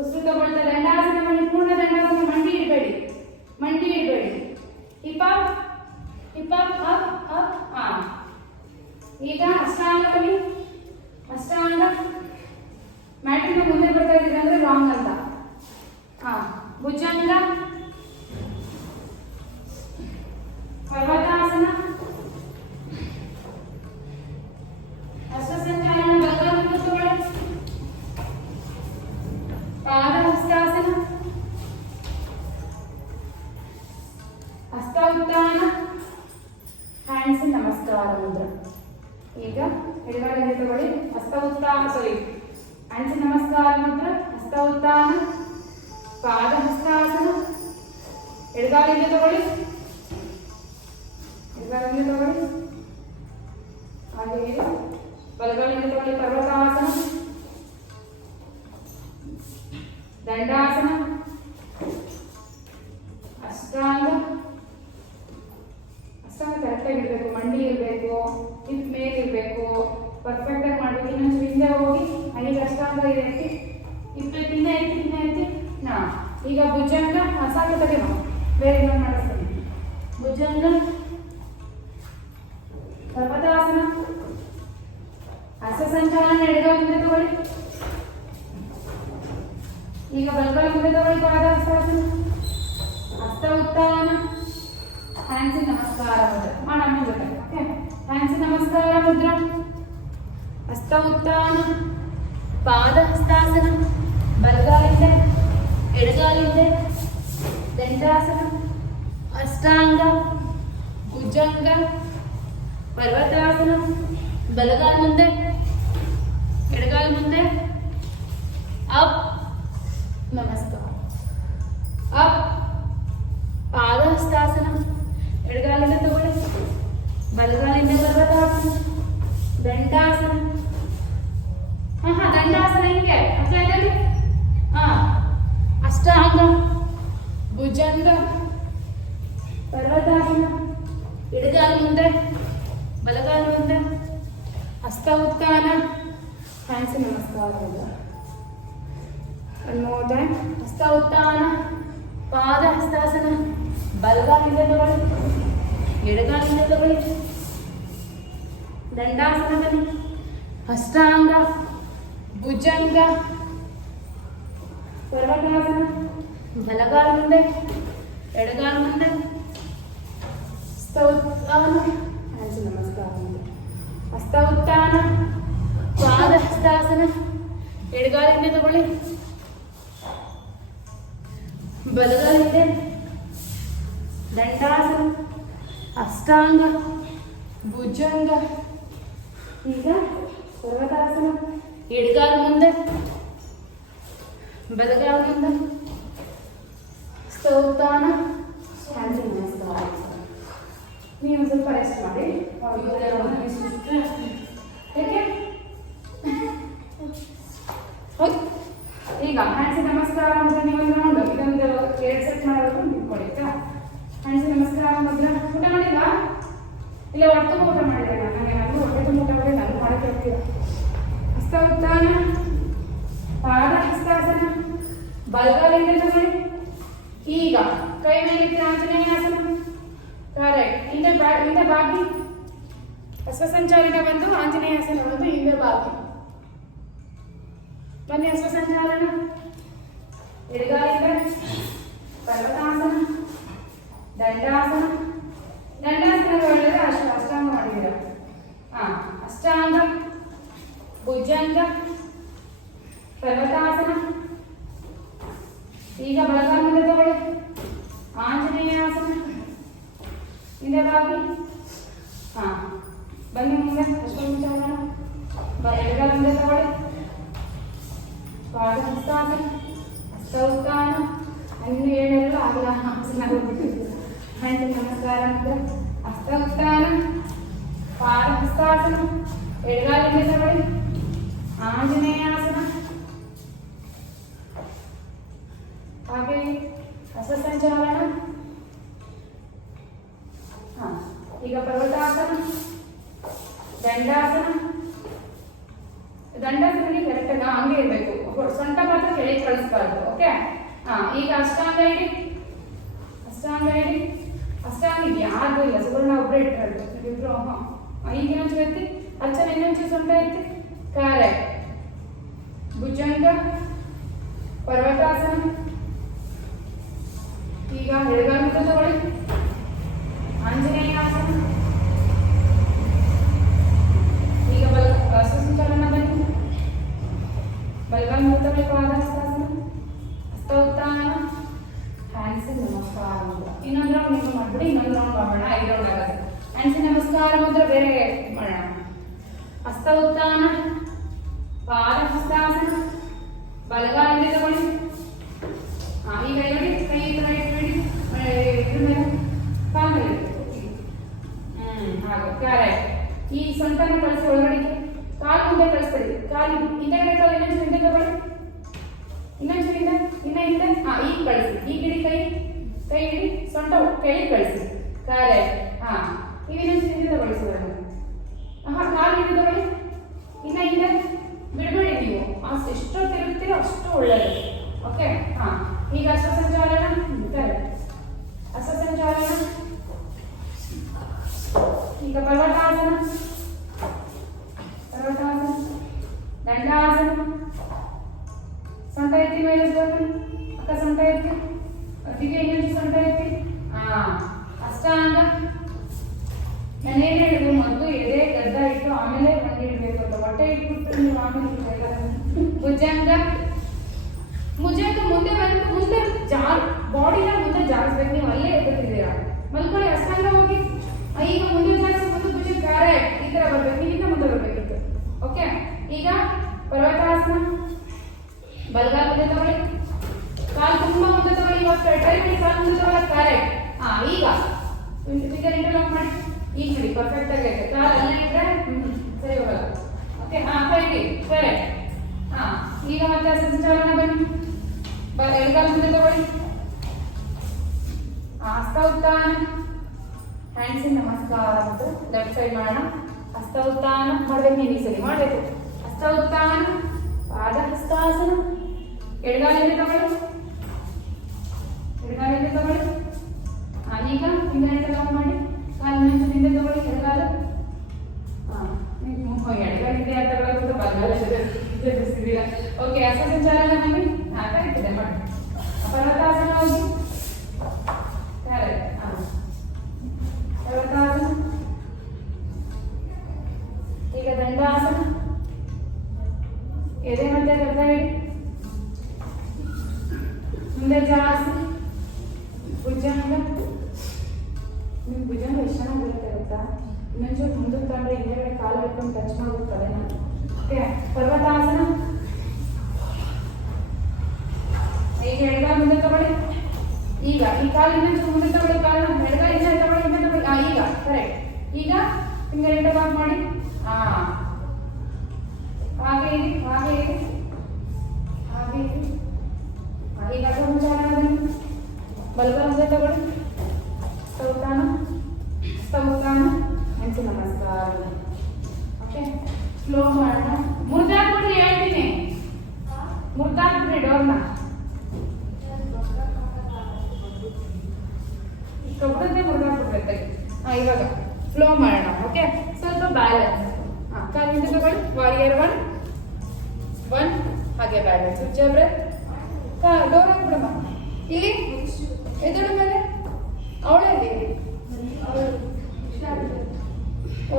ಉಸಿರು ತಗೊಳ್ತಾ ದಂಡಾಸನ ಮಾಡಿ ಪೂರ್ಣ ದಂಡಾಸನ. ಮಂಡಿ ಇಡಬೇಡಿ, ಮಂಡಿ ಇಡಬೇಡಿ. Hip up, hip up, up up. ಈಗ ಅಷ್ಟಾಂಗ ಬನ್ನಿ. ಅಷ್ಟಾಂಗ ಮ್ಯಾಟಿನ ಮುಂದೆ ಬರ್ತಾ ಇದ್ದೀರಿ ಅಂದ್ರೆ ರಾಂಗ್ ಅಂತ. ಭುಜಂಗ, ಪರ್ವತಾಸನ, ಹಸ್ತಸಂಚಾಲನ, ಬಲಗಾಲನ್ನು ತಗೊಳ್ಳಿ. ಪಾದ ಹಸ್ತಾಸನ, ಹಸ್ತ ಉತ್ಥಾನ, ಹ್ಯಾಂಡ್ಸ್ ನಮಸ್ಕಾರ ಮುದ್ರ. ಈಗ ಎಡಗಾಲಿಂದ ತಗೊಳ್ಳಿ. ಹಸ್ತ ಉತ್ಥಾನ, ಹ್ಯಾಂಡ್ಸ್ ನಮಸ್ಕಾರ ಮುದ್ರ, ಹಸ್ತ ಉತ್ಥಾನ, ಪಾದ ಹಸ್ತಾಸನ. ಎಡಗಾಲಿಂದ ತಗೊಳ್ಳಿ, ಎಡಗಾಲಿಂದ ತಗೊಳ್ಳಿ. ಹಾಗೆಯೇ ಬಲಗಾಲಿಂದ ತಗೊಳ್ಳಿ. ಪರ್ವತಾಸನ, ದಂಡಾಸನ, ಅಷ್ಟಾಂಗ. ಅಷ್ಟಾಂಗ ಕರೆಕ್ಟಾಗಿ ಇರಬೇಕು, ಮಂಡಿ ಇರಬೇಕು, ಹಿಪ್ ಮೇಲೆ ಇರಬೇಕು, ಪರ್ಫೆಕ್ಟ್ ಆಗಿ ಮಾಡಬೇಕು. ಇನ್ನೊಂದು ಹಿಂದೆ ಹೋಗಿ ಐದು ಅಷ್ಟಾಂಗ ಎತ್ತಿ, ಇಪ್ಪತ್ತಿಂದ ಎತ್ತಿ, ಹಿಂದೆ ಎತ್ತಿ. ಈಗ ಭುಜಂಗ, ಸಾಕು ತೆಗೆದು ಬೇರೆ ಇನ್ನೊಂದು ಮಾಡಿಸ್ತೀನಿ. ಭುಜಂಗ, ಪರ್ವತಾಸನ, ಹಸ್ತ ಸಂಚಾಲನ, ಎಡಗಾಲ ಮುಂದೆ ತಗೊಳ್ಳಿ. ಈಗ ಬಲಗಾಲ ಮುಂದೆ ತಗೊಳ್ಳಿ. ಪಾದ ಹಸ್ತಾಸನ, ಹಸ್ತ ಉತ್ಥಾನ, ಹ್ಯಾಂಡ್ಸ್ ನಮಸ್ಕಾರ ಮುದ್ರ. ಮಾಡೋಣ ಜೊತೆ. ಓಕೆ, ಹ್ಯಾಂಡ್ಸ್ ನಮಸ್ಕಾರ ಮುದ್ರ, ಹಸ್ತ ಉತ್ಥಾನ, ಪಾದ ಹಸ್ತಾಸನ, ಬಲಗಾಲಿಂದ ಎಡಗಾಲಿಂದ ದಂಡಾಸನ, ಅಷ್ಟಾಂಗ, ಭುಜಂಗ, ಪರ್ವತಾಸನ, ಬಲಗಾಲ ಮುಂದೆ ಎಡಗಾಲ ಮುಂದೆ, ಅಪ್ ನಮಸ್ಕಾರ, ಅಪ್, ಪಾದ ಹಸ್ತಾಸನ, ಎಡಗಾಲಿಂದ ತಗೊಳ್ಳಿ. ಬಲಗಾಲಿಂದ ಪರ್ವತಾಸನ, ದಂಡಾಸನ. ದಂಡಾಸನ ಹಿಂಗೆ ಅಷ್ಟೇ. ಅಷ್ಟಾಂಗ, ಭುಜಂಗ, ಪರ್ವತಾಸನ, ಎಡಗಾಲ ಮುಂದೆ ಬಲಗಾಲ ಮುಂದೆ, ಹಸ್ತ ಉತ್ಥಾನ, ಹ್ಯಾಂಡ್ಸ್ ನಮಸ್ಕಾರ. One more time. ಹಸ್ತ ಉತ್ಥಾನ, ಪಾದ ಹಸ್ತಾಸನ, ಬಲಗಾಲಿಂದ ತಗೊಳ್ಳಿ, ಎಡಗಾಲಿಂದ ತಗೊಳ್ಳಿ. ದಂಡಾಸನದಲ್ಲಿ ಅಷ್ಟಾಂಗ, ಭುಜಂಗ, ಪರ್ವತಾಸನ, ಬಲಗಾಲ ಮುಂದೆ ಎಡಗಾಲ ಮುಂದೆ, ಹಸ್ತ ಉತ್ಥಾನ, ಹ್ಯಾಂಡ್ಸ್ ನಮಸ್ಕಾರ. ಹಸ್ತ ಉತ್ಥಾನ, ಪಾದ ಹಸ್ತಾಸನ, ಎಡಗಾಲಿಂದ ತಗೊಳ್ಳಿ, ಬಲಗಾಲಿಂದ ದಂಡಾಸನ, ಅಷ್ಟಾಂಗ, ಭುಜಂಗ. ಈಗ ಪರ್ವತಾಸನ, ಎಡಗಾಲ ಮುಂದೆ ಬಲಗಾಲ ಮುಂದೆ, ಹಸ್ತ ಉತ್ಥಾನ, ಹ್ಯಾಂಡ್ಸ್ ನಮಸ್ಕಾರ. ನೀವು ಸ್ವಲ್ಪ ರೆಸ್ಟ್ ಮಾಡಿ. ಯಾಕೆ ಈಗ ಹ್ಯಾಂಡ್ಸ್ ನಮಸ್ಕಾರ ಮುದ್ರ ನೀವೊಂದು ರೌಂಡ್ ಇದೊಂದು 2 ಸೆಟ್ ಮಾಡೋದು ನಿಂತ್ಕೊಳ್ಳಿ. ಹ್ಯಾಂಡ್ಸ್ ನಮಸ್ಕಾರ ಮುದ್ರ. ಊಟ ಮಾಡಿಲ್ಲ? ಇಲ್ಲ ಒಟ್ಟು ಊಟ ಮಾಡಿದೆ. ನನಗೆ ನಾನು ಹೊಟ್ಟೆ ತುಂಬ ಊಟ ಮಾಡಿ ನಾನು ಮಾಡಕ್ಕೆ ಹೋಗ್ತೀರ. ಹಸ್ತ ಉತ್ಥಾನ, ಪಾದ ಹಸ್ತಾಸನ, ಬಲಗಾಲಿಂದ ತಗೊಳ್ಳಿ. ಈಗ ಕೈ ಮೇಲೆ ಆಂಜನೇಯಾಸನ. ಕರೆಕ್ಟ್. ಹಿಂದೆ ಬಾಗಿ, ಹಸ್ತ ಸಂಚಾಲನ ಬಂದು ಆಂಜನೇಯಾಸನ ಬಂದು ಹಿಂದೆ ಬಾಗಿ ಬನ್ನಿ. ಹಸ್ತ ಸಂಚಾಲನ, ಎಡಗಾಲಿಂದ ಪರ್ವತಾಸನ, ದಂಡಾಸನ. ದಂಡಾಸನ ಹೇಳಿದ್ರೆ ಅಷ್ಟಾಂಗ ಮಾಡಿದ್ದೀರ. ಅಷ್ಟಾಂಗ, ಭುಜಂಗ, ಪರ್ವತಾಸನ. ಈಗ ಬಲಗಾಲ ಮುಂದೆ ತಗೊಳ್ಳಿ, ಆಂಜನೇಯಾಸನ, ಹಿಂದೆ ಬಾಗಿ. ಬನ್ನಿ ಮುಂದೆ. ಹಸ್ತಸಂಚಾಲನ, ಎಡಗಾಲ ಮುಂದೆ ತಗೊಳ್ಳಿ, ಪಾದ ಹಸ್ತಾಸನ, ಹಸ್ತ ಉತ್ಥಾನ. ಅನ್ನು ಹೇಳಲು ಆಗಲ್ಲ, ಹ್ಯಾಂಡ್ಸ್ ನಮಸ್ಕಾರ ಮುದ್ರ, ಹಸ್ತ ಉತ್ಥಾನ, ಪಾದ ಹಸ್ತಾಸನ, ಎಡಗಾಲಿಂದ ತಗೊಳ್ಳಿ, ಆಂಜನೇಯಾಸನ. ಹಾಗೆ ಹಸ್ತ ಸಂಚಾಲನ. ಈಗ ಪರ್ವತಾಸನ, ದಂಡಾಸನ, ದಂಡಾಸನ ಕರೆಕ್ಟ್ ಹಂಗೆ ಇರಬೇಕು, ಸೊಂಟ ಮಾತ್ರ ಕೆಳಗೆ ಕಳಿಸ್ಬಾರ್ದು. ಓಕೆ. ಈಗ ಅಷ್ಟಾಂಗ ಇಡಿ, ಅಷ್ಟಾಂಗ ಇಡಿ. ಅಷ್ಟಾಂಗ ಯಾರು ಇಲ್ಲ, ಸುವರ್ಣ ಒಬ್ಬರೇ ಇಟ್ಟಾರೆ ಇಬ್ರು. ಈಗ ಇನ್ನೊಂಚು ಎತ್ತಿ, ಅಚ್ಚನ ಇನ್ನೊಂಚು ಸೊಂಟ ಎತ್ತಿ. ಕರೆಕ್ಟ್. ಭುಜಂಗ, ಪರ್ವತಾಸನ. ಈಗ ಎಡಗಾಲ ಮುದ್ದೆ ತಗೊಳ್ಳಿ, ಆಂಜನೇಯಾಸನ. ಈಗ ಸಂಚಾಲನ ಬನ್ನಿ, ಬಲಗಾಲ ಮುದ್ದೆ ತಗೊಳ್ಳಿ, ಪಾದಹಸ್ತಾಸನ. ಹಸ್ತ ಉತ್ಥಾನ, ಹ್ಯಾಂಡ್ಸ್ ನಮಸ್ಕಾರ ಮುದ್ರ. ಇನ್ನೊಂದು ರೌಂಡ್ ನೀವು ಮಾಡ್ಬಿಡಿ, ಇನ್ನೊಂದು ರೌಂಡ್ ಮಾಡೋಣ, 5 ರೌಂಡ್ ಆಗುತ್ತೆ. ಹ್ಯಾಂಡ್ಸ್ ನಮಸ್ಕಾರ ಮುದ್ರ ಬೇರೆ ಮಾಡೋಣ. ಹಸ್ತ ಉತ್ಥಾನ, ಪಾದಹಸ್ತಾಸನ, ಬಲಗಾಲಿಂದ ತಗೊಳ್ಳಿ. ಈಗ ನೋಡಿ, ಕೈ ಈ ತರ ಇಟ್ಬಿಡಿ, ಇದ್ರ ಮೇಲೆ ಕಾಲ ಮೇಲೆ ಹಾಗೆ. ಕರೆಕ್ಟ್. ಈ ಸೊಂಟನ ಕಳಿಸಿ ಒಳಗಡೆ, ಕಾಲು ಮುಂದೆ ಕಳಿಸ್ಬಿಡಿ. ಕಾಲು ಹಿಂದೆಗಡೆ, ಕಾಲು ಇನ್ನೊಂದು ಹಿಂದೆ ತಗೊಳ್ಳಿ, ಇನ್ನೊಂದು ಹಿಂದೆ, ಇನ್ನ ಹಿಂದೆ. ಈಗ ಕಳಿಸಿ. ಈಗ ಇಡಿ, ಕೈ ಇಡಿ, ಸೊಂಟ ಕೈ ಕಳಿಸಿ. ಕರೆಕ್ಟ್. ಈಗ ಇನ್ನೊಂದು ಹಿಂದೆ ತಗೊಳ್ಳಿ ಸರ್. ಕಾಲು ಹಿಂದೆ ತಗೊಳ್ಳಿ, ಇನ್ನ ಹಿಂದೆ ಬಿಡ್ಬೇಡಿ ನೀವು. ಎಷ್ಟು ತಿರುಗ್ತೀರೋ ಅಷ್ಟು ಒಳ್ಳೆಯದು. ಓಕೆ. ಈಗ ಹಸ್ತ ಸಂಚಾಲನ. ಕರೆಕ್ಟ್. ಹಸ್ತ ಸಂಚಾಲನ. ಈಗ ಪರ್ವತಾಸನ, ಪರ್ವತಾಸನ, ದಂಡಾಸನ. ಸೊಂಟ ಎತ್ತಿ ಮೇಲೆ ಬನ್ನಿ, ಅಕ್ಕ ಸೊಂಟ ಎತ್ತಿ, ಅದಿಗೆ ಇನ್ನೊಂದು ಸೊಂಟ ಎತ್ತಿ. ಅಷ್ಟಾಂಗ. ನಾನೇನು ಹೇಳಿದ್ರು, ಮೊದಲು ಎದೆ ಗಡ್ಡ ಇಟ್ಟು ಆಮೇಲೆ ಮಂಡಿ ಇಡಬೇಕು ಅಂತ. ಹೊಟ್ಟೆ ಇಟ್ಬಿಟ್ಟು ನೀವು ಆಮೇಲೆ ಭುಜಂಗ. ಭುಜಂಗ ಮುಂದೆ ಬಂದು ಮುಂದೆ ಬಾಡಿನ ಮುಂದೆ ಜಾರಿಸ್ಬೇಕು. ನೀವು ಅಲ್ಲೇ ಎದ್ದಿದ್ದೀರಾ, ಮಲ್ಕೊಳ್ಳಿ. ಅಷ್ಟಾಂಗ ಹೋಗಿ. ಈಗ ಮುಂದೆ ಜಾರಿಸ್ಬೋದು, ಭುಜಂಗ. ಕರೆಕ್ಟ್. ಈ ತರ ಬರ್ಬೇಕು, ಇಲ್ಲಿಂದ ಮುಂದೆ ಬರ್ಬೇಕಿತ್ತು. ಓಕೆ. ಈಗ ಪರ್ವತಾಸನ, ಬಲಗಾಲ ಮುಂದೆ ತಗೊಳ್ಳಿ, ಕಾಲು ತುಂಬಾ ಮುಂದೆ ತಗೊಳ್ಳಿ. ಇವಾಗ ಟ್ರೈ ಮಾಡಿ ಕಾಲು ಮುಂದೆ ತಗೊಳ್ಳೋದು. ಕರೆಕ್ಟ್. ಈಗ ಫಿಂಗರ್ ಇಂಟರ್ಲಾಕ್ ಮಾಡಿ. ಈಗ ನೋಡಿ ಪರ್ಫೆಕ್ಟ್ ಆಗಿ ಆಯ್ತು. ಕಾಲು ಅಲ್ಲೇ ಇದ್ರೆ ಸರಿ ಹೋಗಲ್ಲ. ಓಕೆ. ಕೈ ಇಡಿ. ಕರೆಕ್ಟ್. ಈಗ ಮತ್ತೆ ಸಂಚಾಲನ ಬನ್ನಿ, ಎಡಗಾಲ ಮುಂದೆ ತಗೊಳ್ಳಿ. ಹಸ್ತ ಉತ್ಥಾನ, ಹ್ಯಾಂಡ್ಸ್ ನಮಸ್ಕಾರ ಮತ್ತು ಲೆಫ್ಟ್ ಸೈಡ್ ಮಾಡೋಣ. ಹಸ್ತ ಉತ್ಥಾನ ಮಾಡ್ಬೇಕು, ನೀವು ಈ ಸರಿ ಮಾಡಬೇಕು. ಹಸ್ತ ಉತ್ಥಾನ, ಪಾದಹಸ್ತಾಸನ. ಎಡಗಾಲಿಂದ ತಗೊಳ್ಳಿ, ಎಡಗಾಲಿಂದ ತಗೊಳ್ಳಿ. ಈಗ ಹಿಂದೆ ತಗೊಂಡು ಮಾಡಿ, ಕಾಲು ಹಿಂದೆ ತಗೊಳ್ಳಿ. ಎಡಗಾಲ ಎಡಗಾಲಿಂದ ಯಾರು ತಗೊಳ್ಳೋದು, ಬಲಗಾಲ ಬಿಡಿಸಿದ್ದೀರ. ಓಕೆ. ಹಸ್ತ ಸಂಚಾಲನ ಬನ್ನಿ. ಕರೀತಿದೆ ಮಾಡಿ. ಪರ್ವತಾಸನ ಹೋಗಿ. ಕರೆಕ್ಟ್. ಪರ್ವತಾಸನ. ಈಗ ದಂಡಾಸನ. ಎದೆ ಮಧ್ಯೆ ಗಡ್ಡ ಇಡಿ, ಮುಂದೆ ಜಾಸ್ತಿ. ಭುಜಂಗ. ನಿಮ್ಗೆ ಭುಜಂಗ ಎಷ್ಟು ಚೆನ್ನಾಗಿರುತ್ತೆ ಗೊತ್ತಾ? ಇನ್ನೊಂಚೂರು ಮುಂದಕ್ಕೆ ತಂದ್ರೆ ಹಿಂದೆಗಡೆ ಕಾಲು ಹಿಡ್ಕೊಂಡು ಟಚ್ ಮಾಡ್ಬಿಡ್ತಾರೆ. ಓಕೆ. ಪರ್ವತಾಸನ. ಈಗ ಎಡಗಾಲ ಮುಂದೆ ತಗೊಳ್ಳಿ. ಈಗ ಈ ಕಾಲು ಇನ್ನೊಂಚೂರು ಮುಂದೆ ತಗೊಳ್ಳಿ, ಕಾಲು ಎಡಗಾಲ ಹಿಂದೆ ತಗೊಳ್ಳಿ, ಹಿಂದೆ ತಗೊಳ್ಳಿ. ಈಗ ಕರೆಕ್ಟ್. ಈಗ ಫಿಂಗರ್ ಇಂಟರ್ಲಾಕ್ ಮಾಡಿ. ಹಾಗೆ ಇಡಿ, ಹಾಗೆ ಇಡಿ, ಹಾಗೆ ಇಡಿ. ಈಗ ಸಂಚಾಲನ ಬನ್ನಿ, ಬಲಗಾಲ ಮುಂದೆ ತಗೊಳ್ಳಿ. ಸ್ತೌತಾನ, ಸ್ತೌತಾನ, ಹ್ಯಾಂಡ್ಸ್ ನಮಸ್ಕಾರ. ಓಕೆ. ಸ್ಲೋ ಮಾಡೋಣ. ಮುರ್ದಾಕ್ಬಿಡ್ರಿ, ಹೇಳ್ತೀನಿ. ಮುರ್ದಾಕ್ಬಿಡ್ರಿ ಡೋರ್ನ. ಕಬ್ಬಡನ್ನೇ ಮುರ್ದಾಕ್ಬಿಡ್ಬೇಕು. ಇವಾಗ ಫ್ಲೋ ಮಾಡೋಣ. ಓಕೆ. ಸ್ವಲ್ಪ ಬ್ಯಾಲೆನ್ಸ್. ಕಾಲಿಂದ ತಗೊಳ್ಳಿ. ವಾರಿಯರ್ 1 1. ಹಾಗೆ ಬ್ಯಾಲೆನ್ಸ್. ಉಚ್ಚ ಬ್ರೆತ್. ಡೋರ್ ಹಾಕ್ಬಿಡಮ್ಮ. ಇಲ್ಲಿ ಎದಳ ಮೇಲೆ ಅವಳಲ್ಲಿ.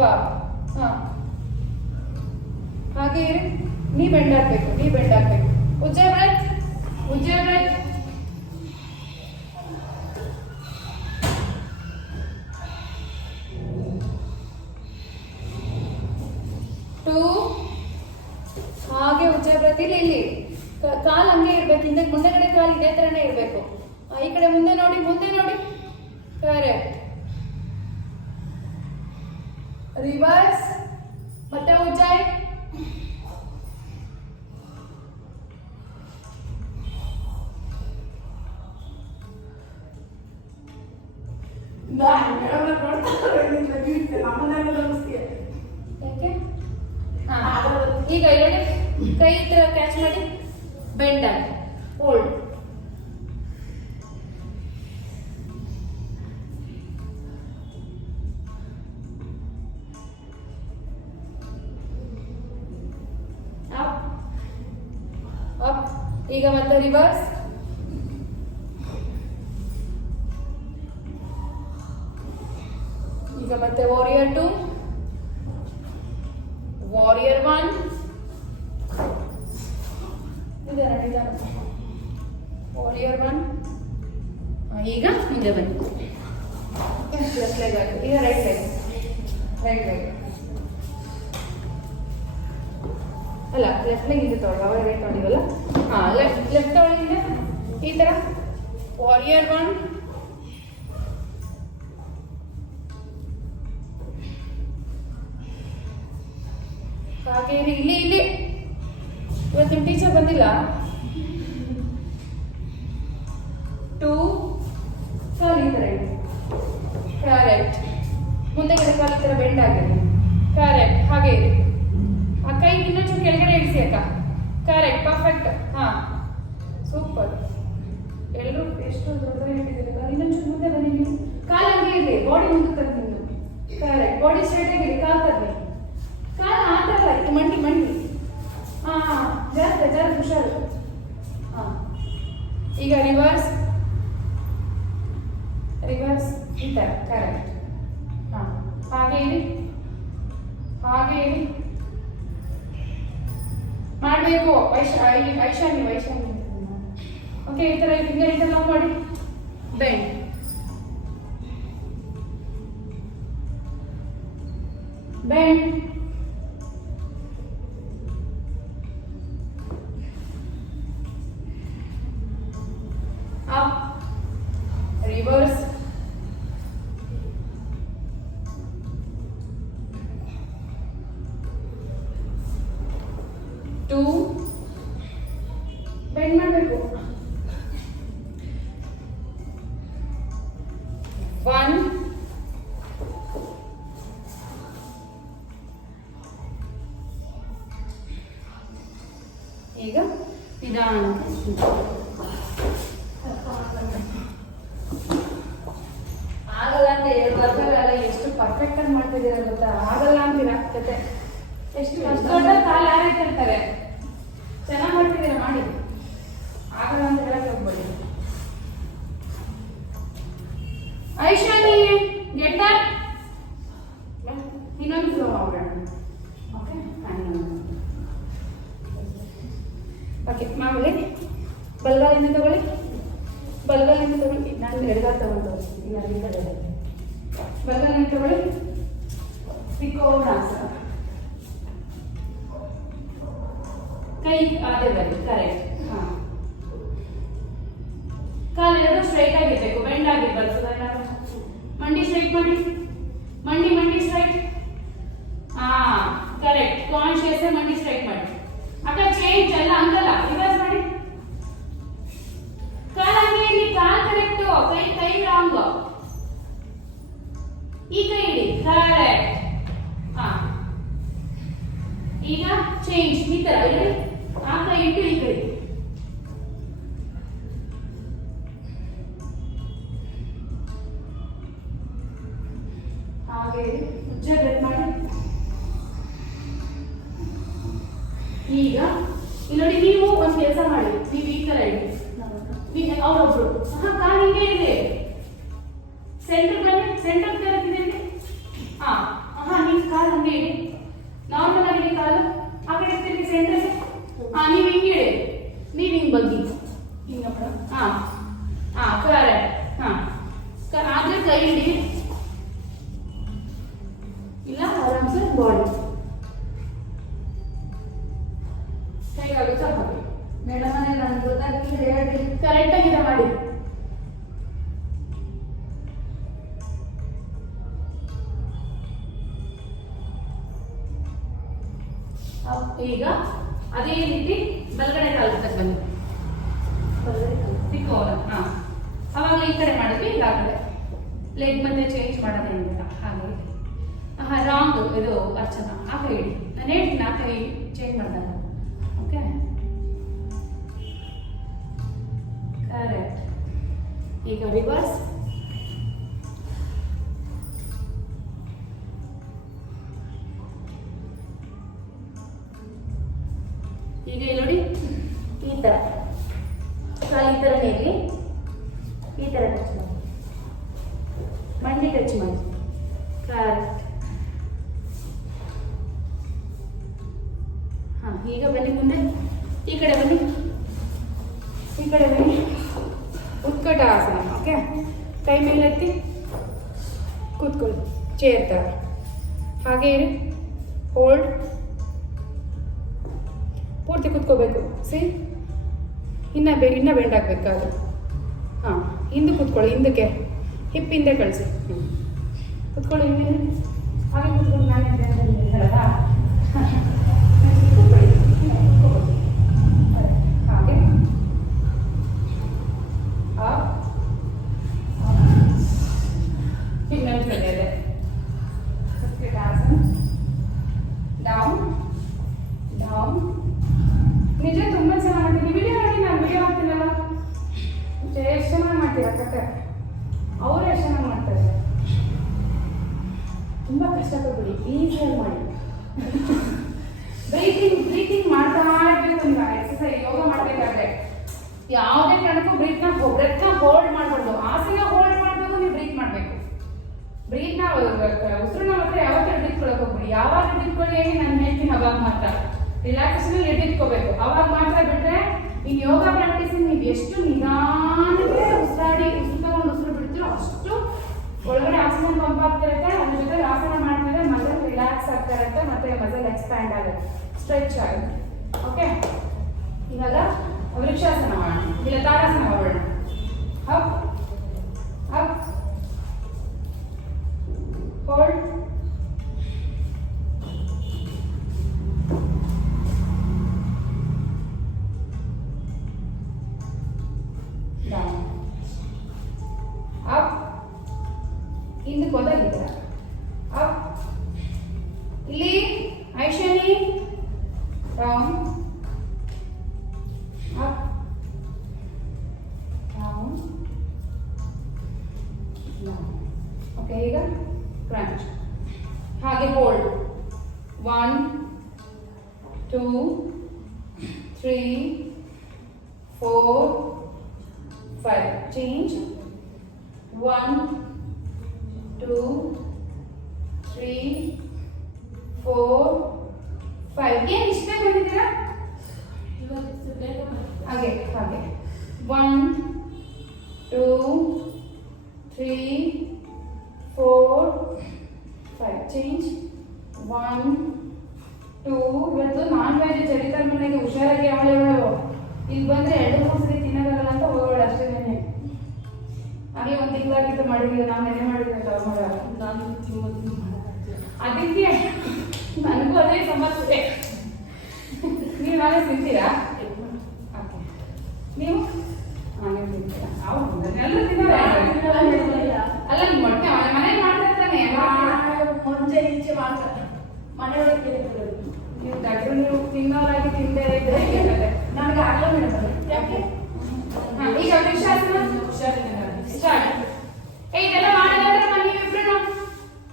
ವಾ. ಹಾಗೆ ಇರಿ. ನೀ ಬೆಂಡ್ ಹಾಕ್ಬೇಕು, ನೀ ಬೆಂಡ್ ಹಾಕ್ಬೇಕು. ಉಜ್ಜ ಬ್ರೆತ್, ಉಜ್ಜ ಬ್ರೆತ್. ಹಾಗೆ ಉಜ್ಜ ಬ್ರೆತ್. ಇಲ್ಲಿ ಕಾಲು ಹಂಗೆ ಇರ್ಬೇಕು, ಮುಂದೆಗಡೆ ಕಾಲು ಇದೇ ತರನೇ ಇರ್ಬೇಕು. ಈ ಕಡೆ ಮುಂದೆ ನೋಡಿ, ಮುಂದೆ ನೋಡಿ. ಕರೆಕ್ಟ್. ರಿವರ್ಸ್. ಮತ್ತೆ ಉಜ್ಜಾಯಿ. ಈಗ ಕೈ ಈ ತರ ಕ್ಯಾಚ್ ಮಾಡಿ ಬೆಂಡ್ ಆಗಿ ಹೋಲ್ಡ್. ಅಪ್. ಈಗ ಮತ್ತೆ ರಿವರ್ಸ್. ಈಗ ಮತ್ತೆ ವಾರಿಯರ್ 2, ವಾರಿಯರ್ 1. ನಿಧಾನ ವಾರಿಯರ್ 1. ಈಗ ಮುಂದೆ ಬನ್ನಿ. ಲೆಫ್ಟ್ ಲೆಗ್ ಆಯ್ತು. ಈಗ ರೈಟ್ ಲೆಗ್ ಅಲ್ಲ, ಲೆಫ್ಟ್ ಲೆಗ್ ಇದು ತೊಗೊಳ್ಳಿ, ಅವಾಗ ರೈಟ್ ತೊಗೊಂಡಿವಲ್ಲ. ಲೆಫ್ಟ್ ತೊಗೊಳ್ಳಿಂದ ಈ ಥರ ವಾರಿಯರ್ 1. ಹಾಗೆ ಇಲ್ಲಿ ಇವತ್ತು ನಿಮ್ಮ ಟೀಚರ್ ಬಂದಿಲ್ಲ. 2 ಕಾಲು ಈ ಥರ ಇದೆ. ಕರೆಕ್ಟ್. ಮುಂದೆ ಕಾಲು ಈ ಥರ ಬೆಂಡ್ ಆಗಿದೆ. ಕರೆಕ್ಟ್. ಹಾಗೆ ಇದೆ. ಆ ಕೈ ಇನ್ನೊಂಚೂರು ಕೆಳಗಡೆ ಇಳಿಸಿ ಅಕ್ಕ. ಕರೆಕ್ಟ್. ಪರ್ಫೆಕ್ಟ್. ಹಾಂ, ಸೂಪರ್. ಎಲ್ಲರೂ ಎಷ್ಟು ದೊಡ್ಡ ಇಟ್ಟಿದ್ದೀರಿ. ಇನ್ನೊಂಚೂರು ಮುಂದೆ ಬನ್ನಿ ನೀವು. ಕಾಲು ಹಂಗೆ ಇದೆ, ಬಾಡಿ ಮುಂದೆ ತರ್ತೀನಿ ನೀವು. ಕರೆಕ್ಟ್. ಬಾಡಿ ಸ್ಟ್ರೈಟ್ ಆಗಿದೆ, ಕಾಲು ತರ್ನಿ. ಕಾಲು ಆ ಥರ ಆಯ್ತು, ಮಂಡಿ ಹಾಂ, ಜಾಸ್ತಿ ಹುಷಾರು. ಹಾಂ, ಈಗ ರಿವರ್ಸ್ ಈ ಥರ. ಕರೆಕ್ಟ್. ಹಾಂ, ಹಾಗೆ ಇರಿ ಮಾಡಬೇಕು. ಐಶಾನಿ. ಓಕೆ, ಈ ಥರ ಫಿಂಗರ್ ಈ ಥರ ನಾವು ಮಾಡಿ bend. up, reverse, two, bend ಮಾಡಬೇಕು. 1, ಈಗ ನಿಧಾನ. ಆಗಲ್ಲ ಅಂತ ಹೇಳ್ಬಾರ್ದಲ್ಲ. ಎಷ್ಟು ಪರ್ಫೆಕ್ಟ್ ಆಗಿ ಮಾಡ್ತಿದ್ದೀರ ಗೊತ್ತಾ? ಆಗಲ್ಲ ಅಂತೀರಾ ಜೊತೆ. ಎಷ್ಟು ದೊಡ್ಡ ಕಾಲು ಯಾರೈತೆ ಅಂತಾರೆ. ಚೆನ್ನಾಗಿ ಮಾಡ್ತಿದ್ದೀರಾ, ಮಾಡಿ. ಆಗಲ್ಲ ಅಂತ ಹೇಳಕ್ಕೆ ಹೋಗ್ಬೇಡಿ. Aishani, get that. ಇನ್ನೊಂದು ಫ್ಲೋ ಮಾಡೋಣ. ಓಕೆ, ಮಾಮೂಲಿ ಬಲಗಾಲಿಂದ ತಗೊಳ್ಳಿ. ನಾನು ಎಡಗಾಲ ತಗೊಂಡು ಬಲಗಾಲಿಂದ ತಗೊಳ್ಳಿ. ತ್ರಿಕೋನಾಸನ. ಕೈ ಅದೇ ಬನ್ನಿ. ಕರೆಕ್ಟ್. ಹಾಂ, ಕಾಲೆರಡು ಸ್ಟ್ರೈಟ್ ಆಗಿರ್ಬೇಕು, ಬೆಂಡ್ ಆಗಿರ್ಬಾರ್ದು. ಮಂಡಿ ಸ್ಟ್ರೈಟ್ ಮಾಡಿ. ಮಂಡಿ ಸ್ಟ್ರೈಟ್. ಹಾಂ, ಕರೆಕ್ಟ್. ಕಾನ್ಶಿಯಸ್ ಮಂಡಿ ಸ್ಟ್ರೈಟ್ ಮಾಡಿ. ಅಕ್ಕ ಚೇಂಜ್ ಅಲ್ಲ, ಹಂಗಲ್ಲ. ರಿವರ್ಸ್ ಮಾಡಿ. ಕಾಲ್ ಹಂಗೆ ಇಡಿ. ಕಾಲ್ ಕರೆಕ್ಟ್, ಕೈ ರಾಂಗ್. ಈ ಕೈ ಇಡಿ. ಕರೆಕ್ಟ್. ಹಾ, ಈಗ ಚೇಂಜ್. ಈ ತರ ಇಡಿ. ಆ ಕೈ ಇಟ್ಟು ಈ ಕೈ. ಹಾಗೆ ಉಜ್ಜ ಬ್ರೆತ್ ಮಾಡಿ. ಈಗ ಇಲ್ಲಿ ನೋಡಿ, ನೀವು ಒಂದು ಕೆಲಸ ಮಾಡಿ. ನೀವು ಈ ತರ ಇಡಿ. ಅವರೊಬ್ರು ಕಾಲು ಹಿಂಗೆ ಇದೆ. ಸೆಂಟರ್ ಕರೆಕ್ಟ್ ಇದೆ. ನೀವು ಕಾಲು ಹಂಗೆ ಇಡಿ. ನಾರ್ಮಲ್ ಆಗಿ ಕಾಲು ಆ ಕಡೆ ತಿರುಗಿ ಸೆಂಟರ್. ನೀವು ಹಿಂಗೆ ಇಡಿ. ನೀವು ಹಿಂಗೆ ಬಗ್ಗಿ. ಹಿಂಗಪ್ಪ. ಕರೆಕ್ಟ್. ಆದ್ರೆ ಕೈ ಇಡಿ. ಇಲ್ಲ ಆರಾಮ್ಸೆ ಬಾಡಿ ಕೈಗಾಗುತ್ತೆ. ಹಾಗೆ ಮೇಡಮ್ ನಾನು ಗೊತ್ತಾಗ್ತಿಲ್ಲ, ಹೇಳ್ರಿ. ಕರೆಕ್ಟ್ ಆಗಿದೆ ಮಾಡಿ. ಈಗ ಅದೇ ರೀತಿ ಬಲಗಡೆ ಕಾಲು ಬನ್ನಿ. ತ್ರಿಕೋನ. ಅವಾಗ ಈ ಕಡೆ ಮಾಡಿದ್ವಿ, ಈಗಾಗಲೇ ಲೆಗ್ ಮತ್ತೆ ಚೇಂಜ್ ಮಾಡೋದೇ ಇಲ್ಲ. ಹಾಗೆ ರಾಂಗ್ ಇದು ಅರ್ಚನಾ. ಆ ಕೈ ಇಡಿ. ನಾನು ಹೇಳ್ತೀನಿ, ಆ ಕೈ ಚೇಂಜ್ ಮಾಡಿದಾಗ ಓಕೆ, ಕರೆಕ್ಟ್. ಈಗ ರಿವರ್ಸ್. ಈಗ ಇಲ್ಲಿ ನೋಡಿ, ಈ ಥರ ಕಾಲು ಈ ಥರನೇ ಇರಲಿ, ಈ ಥರ ಟಚ್ ಮಾಡಿ, ಮಂಡಿ ಟಚ್ ಮಾಡಿ. ಕರೆಕ್ಟ್. ಹಾಂ, ಈಗ ಬನ್ನಿ ಮುಂದೆ, ಈ ಕಡೆ ಬನ್ನಿ, ಈ ಕಡೆ ಬನ್ನಿ. ಉತ್ಕಟ ಆಸನ. ಓಕೆ, ಕೈ ಮೇಲೆ ಎತ್ತಿ ಕೂತ್ಕೊಳ್ಳಿ, ಚೇರ್ ಥರ ಹಾಗೆ ಇರಿ. ಹೋಲ್ಡ್. ಪೂರ್ತಿ ಕೂತ್ಕೋಬೇಕು. ಸಿ, ಇನ್ನ ಬೆಂಡ್ ಆಗಬೇಕು ಅದು. ಹಾಂ, ಹಿಂದೆ ಕೂತ್ಕೊಳ್ಳಿ, ಹಿಂದಕ್ಕೆ ಹಿಪ್ ಹಿಂದೆ ಕಳಿಸಿ. ಕೂತ್ಕೊಳ್ಳಿ, ಹಿಂದೆ ಹಾಗೆ ಕೂತ್ಕೊಂಡು ನಾನು ಹೇಳ್ತಾರಲ್ಲ ಹಾಗೆ. ಇನ್ನೊಂದು ಡೌನ್ ಡೌನ್. ನಿಜ ತುಂಬ ಚೆನ್ನಾಗಿ ಮಾಡ್ತೀನಿ. ವಿಡಿಯೋ ಮಾಡಿ, ನಾನು ವಿಡಿಯೋ ಹಾಕ್ತೀನಲ್ಲ, ಎಷ್ಟು ಚೆನ್ನಾಗಿ ಮಾಡ್ತೀರಾ ಕತೆ. ಅವರೇ ಎಷ್ಟು ಚೆನ್ನಾಗಿ ಮಾಡ್ತಾರೆ. ತುಂಬ ಕಷ್ಟಪಡ್ಬಿಡಿ, ಈಸಿಯಾಗಿ ಮಾಡಿ. ಬ್ರೀತಿಂಗ್ ಮಾಡ್ತಾ ಇರಬೇಕು. ನೀವು ಎಕ್ಸಸೈಸ್ ಯೋಗ ಮಾಡಬೇಕಾದ್ರೆ ಯಾವುದೇ ಕಾರಣಕ್ಕೂ ಬ್ರೀತ್ನ ಹೋಲ್ಡ್ ಮಾಡಬಾರ್ದು. ಆಸನ ಹೋಲ್ಡ್ ಮಾಡಬೇಕು, ನೀವು ಬ್ರೀತ್ ಮಾಡಬೇಕು. ಬ್ರೀತ್ನ ಉಸಿರನ್ನ ಮಾತ್ರ ಯಾವತ್ತೂ ಹಿಡಿದುಕೊಳ್ಳೋಕೆ ಹೋಗ್ಬಿಡಿ. ಯಾವಾಗ ಹಿಡಿದುಕೊಳ್ಳಿ ಹೇಳಿ ನಾನು ಹೇಳ್ತೀನಿ, ಅವಾಗ ಮಾತ್ರ ರಿಲ್ಯಾಕ್ಸೇಷನ್ ಹಿಡಿದಿಟ್ಕೋಬೇಕು. ಅವಾಗ ಮಾತ್ರ ಬಿಟ್ಟರೆ ಈ ಯೋಗ ಪ್ರಾಕ್ಟೀಸ್ ನೀವು ಎಷ್ಟು ನಿಧಾನಕ್ಕೆ ಉಸಿರಾಡಿ ಉಸಿರು ಬಿಡ್ತೀರೋ ಅಷ್ಟು ಒಳಗಡೆ ಆಕ್ಸಿಜನ್ ಪಂಪ್ ಆಗ್ತಿರುತ್ತೆ. ಅದ್ರ ಜೊತೆ ಆಸನ ಮಾಡ್ತಿದ್ರೆ ಮಸಲ್ ರಿಲ್ಯಾಕ್ಸ್ ಆಗ್ತಾ ಇರುತ್ತೆ, ಮತ್ತೆ ಮಸಲ್ ಎಕ್ಸ್ಪ್ಯಾಂಡ್ ಆಗುತ್ತೆ, ಸ್ಟ್ರೆಚ್ ಆಗುತ್ತೆ. ಓಕೆ, ಇವಾಗ ವೃಕ್ಷಾಸನ ಮಾಡೋಣ, ಇಲ್ಲ ತಾಡಾಸನ ಮಾಡೋಣ. Up up, hold, down, up, ಹಿಂದಕ್ಕೆ ಹೋದಾಗಿದ್ದೀರ. ಅಪ್, ಇಲ್ಲಿ Aishani, down, up, down, down. Okay, ಈಗ ಕ್ರಂಚ್. ಹಾಗೆ ಹೋಲ್ಡ್. 1 2 3 4 5. ಚೇಂಜ್. 1 2 3 4 5. ಏನು ಇಷ್ಟ ಬಂದಿದ್ದೀರಾ? ಹಾಗೆ ಹಾಗೆ 1 2 3 4 5. ಚೇಂಜ್. 1 2. ಇವತ್ತು ನಾನ್ ವೆಜ್ ಚಳಿಗಾಲ ಮನೆಗೆ ಹುಷಾರಾಗಿ ಅವಳೆಗಳು ಇಲ್ಲಿ ಬಂದರೆ 2-3 ಸರಿ ತಿನ್ನೋಕ್ಕಾಗಲ್ಲ ಅಂತ ಹೋಗೋಳು ಅಷ್ಟೇ. ಹಾಗೆ ಒಂದು ತಿಂಗಳಾಗಿತ್ತು ಮಾಡಿದ್ದೀವಿ, ನಾವು ನೆನೆ ಮಾಡಿದ್ದೀವಿ ಅಂತ ಅವ್ರು ಮಾಡಲ್ಲ. ಅದಕ್ಕೆ ನನಗೂ ಅದೇ ಸಮಸ್ಯೆ. ನೀವು ನಾಳೆ ತಿಂತೀರಾ? ಓಕೆ, ನೀವು ನೀವು ತಿಂತೀರಾ? ಹೌದು, ಎಲ್ಲ ತಿನ್ನೋಲ್ಲ. ಅಲ್ಲ, ನಿಮ್ಮ ಮೊಟ್ಟೆ ಮನೇಲಿ ಮಾಡ್ತಿರ್ತಾನೆ, ಮುಂಚೆ ಈಚೆ ಮಾಡ್ತಾರೆ ಮನೆಯೊಳಗೆ. ನೀವು ಡಾಕ್ಟ್ರು ನೀವು ತಿನ್ನೋರಾಗಿ ತಿಂದೇ ಇದ್ರೆ ನನಗೆ ಆಗಲ್ಲ ಮೇಡಮ್. ಯಾಕೆ? ಈಗ ವೃಕ್ಷಾಸನ ಸ್ಟಾರ್ಟ್. ಇದೆಲ್ಲ ಮಾಡಿದ್ರೆ ನಾನು ನೀವಿಬ್ರು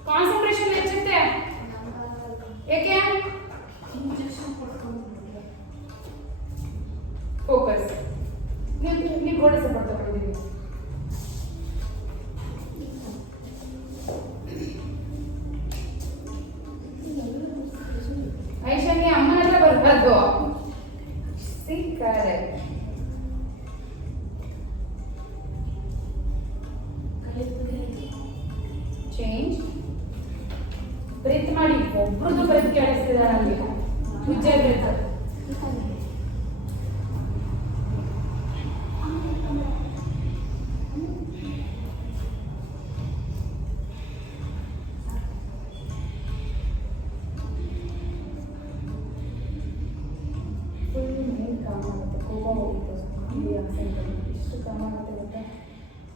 ಕಾನ್ಸಂಟ್ರೇಷನ್ ಹೆಚ್ಚುತ್ತೆ. ಏಕೆ? ಫೋಕಸ್. ನೀವು ಗೋಡೆ ಸಪೋರ್ಟ್ ತಗೊಂಡಿದ್ದೀವಿ. ಐಶನ್ಯ ಅಮ್ಮನ ಹತ್ರ ಬರ್ಬಾರ್ದು. ಸಿಕ್ಕರೆ ಚೇಂಜ್. ಬ್ರೀತ್ ಮಾಡಿ. ಒಬ್ರದ್ದು ಬ್ರೀತ್ ಕೇಳಿಸ್ತಿದೆ ನನಗೆ. ಉಜ್ಜೆ ಬ್ರೀತ್. ಎಷ್ಟು ಕಾಮ ಆಗುತ್ತೆ ಗೊತ್ತಾ?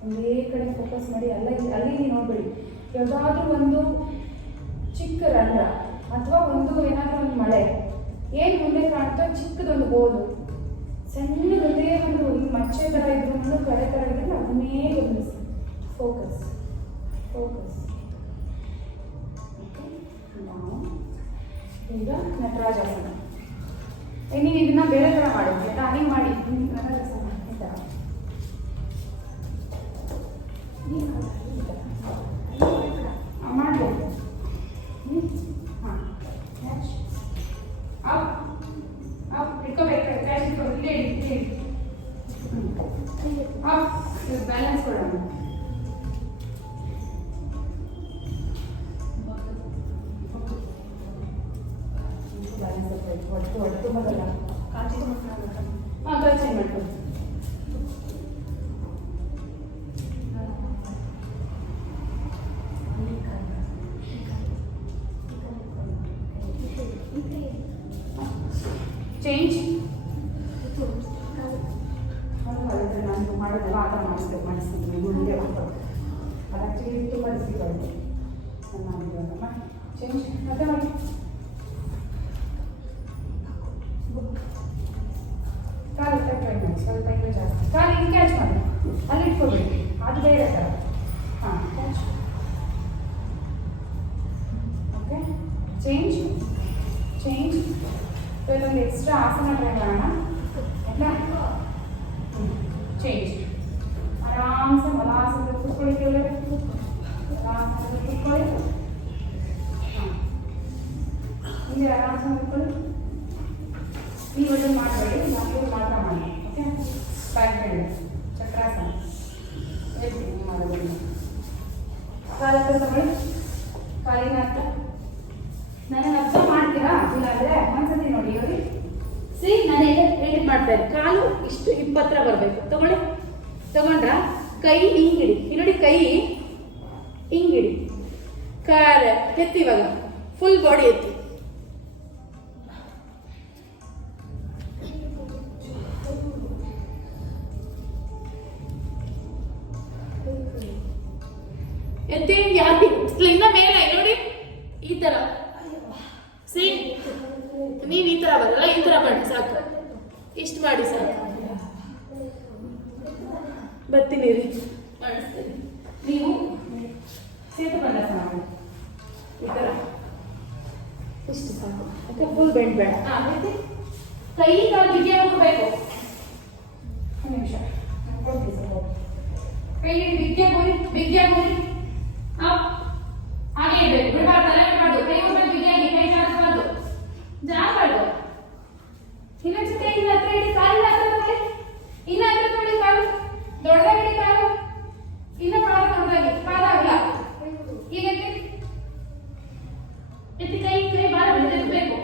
ಒಂದೇ ಕಡೆ ಫೋಕಸ್ ಮಾಡಿ. ಅಲ್ಲಿ ನೋಡ್ಬೇಡಿ. ಯಾವುದಾದ್ರೂ ಒಂದು ಚಿಕ್ಕ ರಂಧ್ರ ಅಥವಾ ಏನಾದರೂ ಒಂದು ಮಳೆ ಏನು ಮುಂದೆ ಕಾಣ್ತೋ ಚಿಕ್ಕದೊಂದು ಗೋಲು, ಸಣ್ಣದೊಂದೇ ಒಂದು ಮಚ್ಚೆ ಥರ ಇದ್ರು ಕಡೆ ಥರ ಇದ್ರೆ ಅದನ್ನೇ ಗಮನಿಸಿ. Focus focus. ಈಗ ನಟರಾಜಾಸನ. ನೀವು ಇದನ್ನ ಬೇರೆ ಥರ ಮಾಡಿ ಆಯ್ತಾ? ಹಿಂಗೆ ಮಾಡಿ ನಟರಾಜಾಸನ ಈ ಥರ ಮಾಡಬೇಕು. ಹಾಂ ಅಪ್ ಅಪ್ ಇಟ್ಕೋಬೇಕು. ಕ್ಯಾಚ್ ಇಟ್ಕೊಂಡು ಇಲ್ಲೇ ಇಡಿ ಅಪ್. ಬ್ಯಾಲೆನ್ಸ್ ಕೊಡೋಣ. ಬ್ಯಾಲೆನ್ಸ್ ಹೊಟ್ಟು ಹೊಟ್ಟು ಮೊದಲ ಕಾಚಿ ಹಾಂ ಕಾಚಿ ಮಾಡ್ಕೊಂಡು ಚೇಂಜ್. ನಾನು ಮಾಡೋದೆಲ್ಲ ಆ ಥರ ಮಾಡಿಸ್ತೀನಿ ಮುಂದೆ ಮಾಡ್ಕೊಂಡು. ಅದು ಆ್ಯಕ್ಚುಲಿ ತುಂಬ ಡಿಫಿಕಲ್ಟ್. ನಾನು ಮಾಡಿದ್ವಲ್ಲಮ್ಮ. ಚೇಂಜ್ ಮತ್ತೆ ಮಾಡಿ. ಕಾಲು ಟ್ರೈ ಮಾಡಿ, ಸ್ವಲ್ಪ ಇನ್ನೂ ಜಾಸ್ತಿ. ಕಾಲು ಹಿಂಗೆ ಕ್ಯಾಚ್ ಮಾಡಿ, ಅಲ್ಲಿ ಇಟ್ಕೊಬೇಡಿ, ಅದು ಬೇರೆ ಥರ. ಹಾಂ ಕ್ಯಾಚ್. Okay change change. ಇದೊಂದು ಎಕ್ಸ್ಟ್ರಾ ಆಸನ ಟ್ರೈ ಮಾಡೋಣ ಆಯ್ತಾ? ಚೇಂಜ್. ಆರಾಮ್ಸೆ ಮಲಾಸನದಲ್ಲಿ ಕೂತ್ಕೊಳ್ಳಿ. ಕೆಳಗಡೆ ಮಲಾಸನದಲ್ಲಿ ಕೂತ್ಕೊಳ್ಳಿ. ಹಾಂ ಇಲ್ಲಿ ಆರಾಮ್ಸೆ ಕೂತ್ಕೊಳ್ಳಿ. ನೀವು ಅದನ್ನು ಮಾಡಬೇಡಿ, ನಾವು ಮಾತ್ರ ಮಾಡಿ. ಓಕೆ ಬ್ಯಾಕ್ ಹ್ಯಾಂಡ್ ಚಕ್ರಾಸನ ಹೇಳ್ತೀನಿ ಮಾಡೋದು. ಕಾಲಕ್ಕೆ ತಗೊಳ್ಳಿ, ಕಾಲಿನ ಹತ್ರ. ನಾನು ಅರ್ಥ ಮಾಡ್ತೀರಾ? ಇಲ್ಲಾಂದರೆ ಒಂದ್ಸತಿ ನೋಡಿ ಇವ್ರಿ. ಸಿ ನಾನು ಎಡಿಟ್ ಮಾಡ್ತಾ ಇದ್ದೆ. ಕಾಲು ಇಷ್ಟು ಇಪ್ಪತ್ತರ ಬರಬೇಕು. ತಗೊಳ್ಳಿ. ತಗೊಂಡ್ರ ಕೈ ಹಿಂಗಿಡಿ. ನೋಡಿ ಕೈ ಹಿಂಗಿಡಿ. ಕಾರ್ ಎತ್ತಿ. ಇವಾಗ ಫುಲ್ ಬಾಡಿ ಎತ್ತಿ. ಎತ್ತಿ ಯಾಕೆ ಇನ್ನ ಮೇಲೆ ನೋಡಿ ಈ ತರ. ಸಿ ನೀವು ಈ ತರ ಬರಲ್ಲ, ಈ ತರ ಮಾಡಿ ಸಾಕು. ಇಷ್ಟು ಮಾಡಿ ಸಾಕು. ಬರ್ತೀನಿ ರೀ ಮಾಡಿಸ್ತೀನಿ. ನೀವು ಸೇತುಪಂಡಾಸನ ಮಾಡಿ ಈ ಥರ. ಇಷ್ಟು ಸಾಕು. ಓಕೆ ಫುಲ್ ಬೆಂಡ್ ಬೇಡ. ಹಾಂ ಮತ್ತೆ ಕೈ ಕಾಲು ಬಿಗಿಯಾಗಿ ಹೋಗಬೇಕು. ಒಂದು ನಿಮಿಷ ಕೈ ಬಿಗಿಯಾಗಿ ಹೋಗಿ, ಬಿಗಿಯಾಗಿ ಹೋಗಿ. ಹಾಗೆ ಇರಬೇಕು. ಬಿಡಬಾರ್ದು, ತಲೆ ಬಿಡಬಾರ್ದು. ಕೈ ಹೋಗ್ಬೇಕು ಬಿಗಿಯಾಗಿ, ಕೈ ಜಾರಬಾರ್ದು, ಜಾರಬಾರ್ದು. ಇನ್ನೊಂದ್ಸತಿ ಇಲ್ಲ ಹತ್ರ ಇಡಿ. ಕಾಲಿನ ಹತ್ರ ನೋಡಿ, ಇನ್ನ ಹತ್ರ ನೋಡಿ. ಕಾಲು ದೊಡ್ಡದಾಗಿ ಕಾಲು. ಇನ್ನ ಪಾದ ದೊಡ್ಡದಾಗಿ, ಪಾದ ಆಗಲ್ಲ. ಈಗ ಎತ್ತಿ ಕೈ ಕೈ ಬಾಳ ಬಿಡಬೇಕು.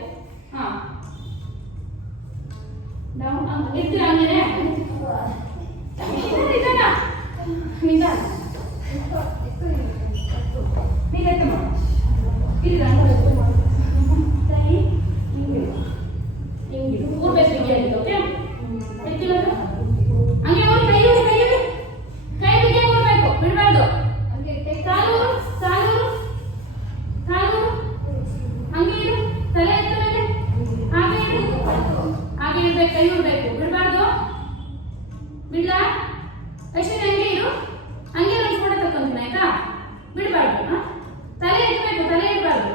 ಹಾ ನಾವು ಎತ್ತಿ ಹಂಗೇನೆ ನಿಧಾನ ನಿಧಾನ. ನೀವು ಎತ್ತ ಮಾಡಿ. ಇಲ್ಲ ಕೈ ಹಿಂಗೆ ಹಿಂಗೆ ಊರ್ಬೇಕು. ಹಿಂಗೆ ಓಕೆ ಎತ್ತಿಲ್ಲ ಹಂಗೆ ಹೋಗಿ. ಕೈ ಹೋಗಿ, ಕೈ ಹೋಗಿ. ಕೈ ಬಿಗಿ ಹೋಗ್ಬೇಕು, ಬಿಡಬಾರ್ದು. ಕಾಲು ಕಾಲು ಕಾಲು ಹಂಗೆ ಇರು. ತಲೆ ಎತ್ತಬೇಕು, ಹಾಗೆ ಇರು. ಹಾಗೆ ಇರ್ಬೇಕು, ಕೈ ಇರ್ಬೇಕು, ಬಿಡಬಾರ್ದು. ಬಿಡ್ಲಾ ಅಷ್ಟೇ. ಹಂಗೆ ಇರು. ಹಂಗೆ ಒಂದು ಫೋಟೋ ತಗೊಂತೀನಿ ಆಯ್ತಾ? ಬಿಡಬಾರ್ದು. ತಲೆ ಎತ್ತಬೇಕು, ತಲೆ ಇರಬಾರ್ದು.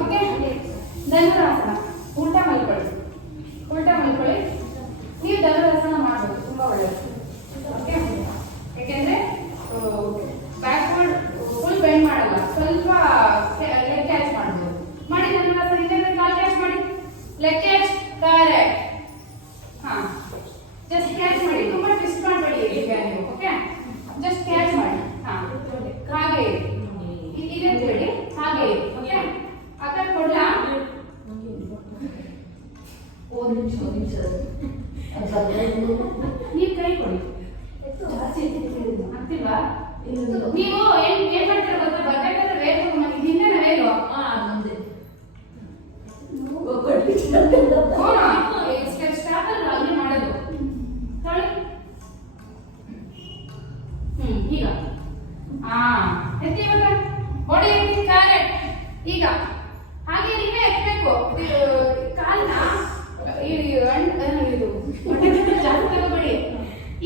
ಓಕೆ ಧನುರಾಸನ. ಉಲ್ಟಾ ಮಲ್ಕೊಳ್ಳಿ, ಉಲ್ಟಾ ಮಲ್ಕೊಳ್ಳಿ. ನೀವು ಧನುರಾಸನ ಮಾಡ್ಬೋದು, ತುಂಬ ಒಳ್ಳೆಯದು. ಓಕೆ ಯಾಕೆಂದರೆ ಬ್ಯಾಕ್ವರ್ಡ್ ಫುಲ್ ಬೆಂಡ್ ಮಾಡಲ್ಲ, ಸ್ವಲ್ಪ ಲೆಗ್ ಕ್ಯಾಚ್ ಮಾಡ್ಬೋದು. ಮಾಡಿ ಧನುರಾಸನ. ಇಲ್ಲಂದ್ರೆ ಕಾಲ್ ಕ್ಯಾಚ್ ಮಾಡಿ, ಲೆಗ್ ಕ್ಯಾಚ್, ಕರೆಕ್ಟ್. ಹಾಂ ಜಸ್ಟ್ ಕ್ಯಾಚ್ ಮಾಡಿ, ತುಂಬ ಟ್ವಿಸ್ಟ್ ಮಾಡಬೇಡಿ ನೀವು. ಓಕೆ ಜಸ್ಟ್ ಕ್ಯಾಚ್ ಮಾಡಿ. ಹಾಂ ಹಾಗೆ ಇರಿ, ಹಾಗೆ ಇರಿ. ಓಕೆ ಅಕ್ಕ ಕೊಡ್ಲಾ? ನೀವು ಕೈ ಕೊಡಿ. ಆಗ್ತಿಲ್ವಾ? ನೀವು ಏನ್ ಮಾಡ್ತೀರ ಗೊತ್ತಾ? ಬರ್ಬೇಕಾದ್ರೆ ವೇಗ ನಮಗೆ ಹಿಂದೆ ವೇಗ ಸ್ಟಾರ್ಟ್ ಅಲ್ಲ ಅಲ್ಲಿ ಮಾಡೋದು. ಈಗ ಎತ್ತಿ ಇವಾಗ ಬಾಡಿ ಎತ್ತಿ ಕ್ಯಾರೆಟ್. ಈಗ ಹಾಗೆ ನೀವೇ ಎತ್ತಬೇಕು ಕಾಲ್ನ. ಇದು ಜಾಸ್ತಿ ತಗೋಬೇಡಿ.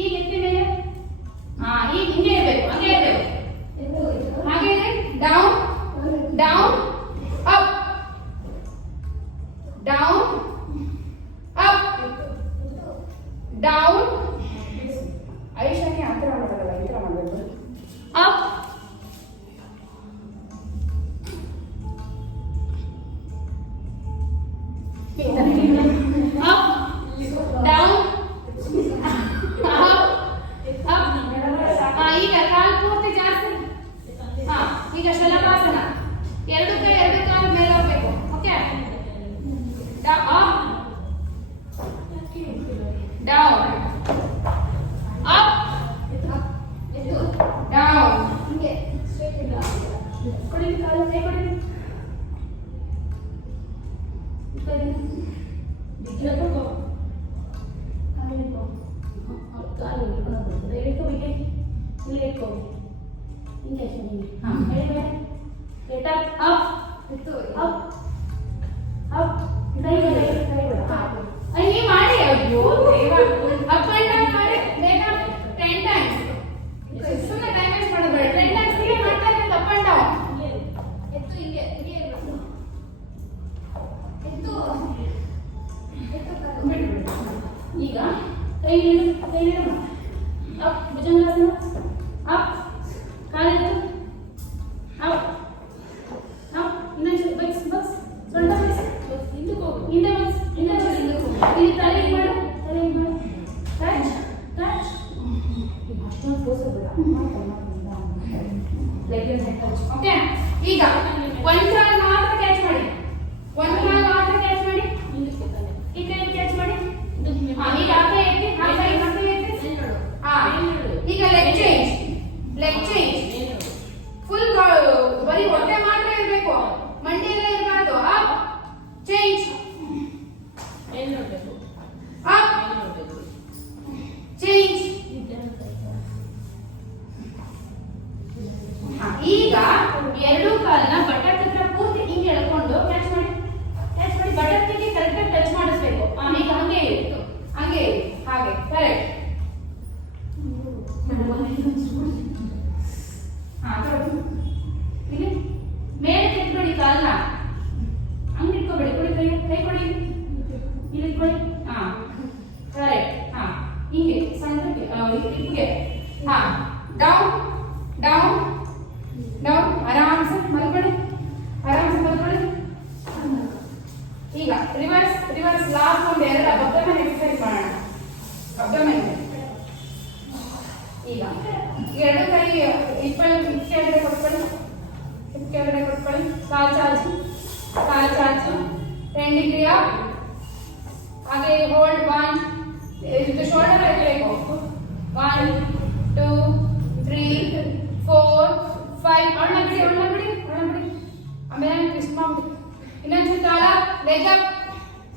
ಈಗ ಎತ್ತಿ ಮೇಲೆ ಈಗ ಹಿಂಗೆ ಇರಬೇಕು, ಹಂಗೆ ಇರಬೇಕು. ಹಾಗೆ down down up down up down. Aishani ಆ ಥರ ಮಾಡೋದಲ್ಲ, ಈ ಥರ ಮಾಡಬೇಕು. ಅಪ್ ಈಗ ಕಾಲು ಪೂರ್ತಿ ಜಾಸ್ತಿ. ಈಗ ಶಲಭಾಸನ. ಎರಡು ಕಾಲು ಮೇಲೆ ಹೋಗ್ಬೇಕು. Okay, down up down. ಕೊಡಿ ಕಾಲು, ಕೈ ಕೊಡಿ. ಮಾಡಿ ಅಯ್ಯೋ ಅಪ್ ಅಂಡ್ ಡೌನ್ ಮಾಡಿ ಬೇಗ 10 ಟೈಮ್ಸ್. ಸುಮ್ಮನೆ ಟೈಮ್ ವೇಸ್ಟ್ ಮಾಡಬೇಡ. 10 ಟೈಮ್ಸ್ ಹೀಗೆ ಮಾಡ್ತಾ ಇರ್ಬೇಕು. Up and down. ಎತ್ತು ಹಿಂಗೆ ಹಿಂಗೆ ಇರಬೇಕು. ಎತ್ತು ಈಗ ಕೈ ನೀಡು ಅಪ್ ಭುಜಂಗಾಸನ. ಅಪ್ ಕಾಲಿಟ್ಟು ಅಪ್ ಅಪ್. ಇನ್ನೊಂದು ಬಗ್ಸ್ ಸೊಂಟ ಬಗ್ಸ್ ಹಿಂದಕ್ಕೆ ಹೋಗು. ಹಿಂದೆ ಬಗ್ಸ್ ಹಿಂದೆ ಇಲ್ಲಿ ತಲೆ ಮಾಡು, ತಲೆ ಮಾಡು. Touch touch. ಅಷ್ಟೊಂದು ತೋರಿಸಬೇಡ. ಓಕೆ, ಈಗ ಒಂದು ಕಾಲು ಮಾತ್ರ ಕ್ಯಾಚ್ ಮಾಡಿ. ಒಂದು ಕಾಲು ಮಾತ್ರ ಕ್ಯಾಚ್ ಮಾಡಿ. ಈ ಕೈ ಕ್ಯಾಚ್ ಮಾಡಿ. ಈಗ ಆ ಕೈ ಎತ್ತಿ, ಆ ಕೈ ಮತ್ತೆ ಎತ್ತಿ. ಈಗ leg change. Leg change full. ಬರೀ ಹೊಟ್ಟೆ ಮಾತ್ರ ಇರಬೇಕು, ಮಂಡಿ ಎಲ್ಲ ಇರಬಾರ್ದು. Up change. Up change. ಈಗ ಎರಡು ಕಾಲನ್ನ ಬಟಕ್ ಹತ್ರ ಪೂರ್ತಿ ಹಿಂಗೆ ಎಳ್ಕೊಂಡು ಕ್ಯಾಚ್ ಮಾಡಿ. ಕ್ಯಾಚ್ ಮಾಡಿ ಬಟಕ್ಕಿಗೆ ಕರೆಕ್ಟಾಗಿ ಟಚ್ ಮಾಡಿಸ್ಬೇಕು. ಈಗ ಹಂಗೆ ಇತ್ತು, ಹಂಗೆ ಹಾಗೆ ಕರೆಕ್ಟ್. ಇಲ್ಲಿ ಮೇಲೆ ಕೆತ್ಕೊಡಿ ಕಾಲನ್ನ. ಹಂಗೆ ಇಟ್ಕೋಬೇಡಿ. ಕೊಡಿ ಕೈ, ಕೈ ಕೊಡಿ. ಇಲ್ಲಿ ಇಟ್ಕೊಳ್ಳಿ. ಕರೆಕ್ಟ್. ಹಿಂಗೆ ಸಣ್ಣಕ್ಕೆ ಹಿಪ್ಗೆ. Down down down. ಆರಾಮ್ಸೆ ಮಲ್ಕೊಳ್ಳಿ, ಆರಾಮ್ಸೆ ಮಲ್ಕೊಳ್ಳಿ. ಈಗ ರಿವರ್ಸ್ ರಿವರ್ಸ್. ಲಾಸ್ಟ್ ಒಂದು ಎರಡು ಅಬ್ಡಮೆನ್ ಎಕ್ಸರ್ಸೈಸ್ ಮಾಡೋಣ. ಅಬ್ಡಮೆನ್. ಈಗ ಎರಡು ಕೈ ಹಿಪ್ಪಲ್ಲಿ ಕೆಳಗಡೆ ಕೊಟ್ಕೊಳ್ಳಿ, ಹಿಪ್ ಕೆಳಗಡೆ ಕೊಟ್ಕೊಳ್ಳಿ. ಕಾಲು ಚಾಚು, ಕಾಲು ಚಾಚು. 10 ಡಿಗ್ರಿ ಅಪ್. ಹಾಗೆ ಹೋಲ್ಡ್ 1. ಇದು ಶೋಲ್ಡರ್ ಇರಬೇಕು. 1 2 3 4 5. ಒಳಗಡೆ ಒಳಗಡೆ ಒಳಗಡೆ. ಆಮೇಲೆ ಟ್ವಿಸ್ಟ್ ಮಾಡ್ಬಿಡಿ. ಇನ್ನೊಂದು ಕಾಲ ಲೆಗ್ ಅಪ್.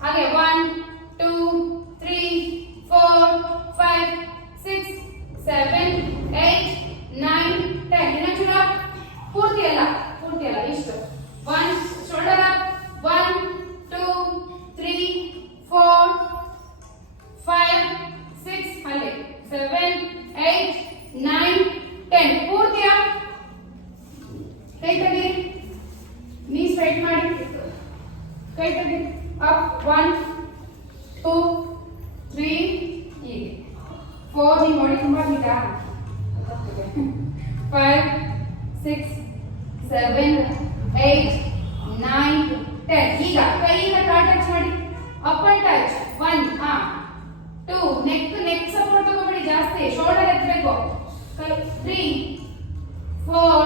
ಹಾಗೆ 1 2 3 4 5 6 7 8 9 10. ಇನ್ನೊಂದು ಪೂರ್ತಿ ಅಲ್ಲ ಇಷ್ಟು. 1 ಶೋಲ್ಡರ್ ಅಪ್. 1 2 3 4 5 6 ಅಲ್ಲಿ 7 8 9 10. ಪೂರ್ತಿ ಅಪ್. ಕೈ ತೆಗೀರಿ, ನೀ ಸ್ಟ್ರೈಟ್ ಮಾಡಿ. ಕೈ ತೆಗೀರಿ. ಅಪ್. 1 2 3 ಹೀಗೆ 4. ನೀವು ನೋಡಿ ತುಂಬ ಗೀತಾ. 5 6 7 8 9 10. ಈಗ ಕೈಯಿಂದ ಕಾಲ್ ಟಚ್ ಮಾಡಿ. Up and touch. 1 2. Neck support ತಗೋಬೇಡಿ ಜಾಸ್ತಿ, ಶೋಲ್ಡರ್ ಎತ್ತಬೇಕು. 3 4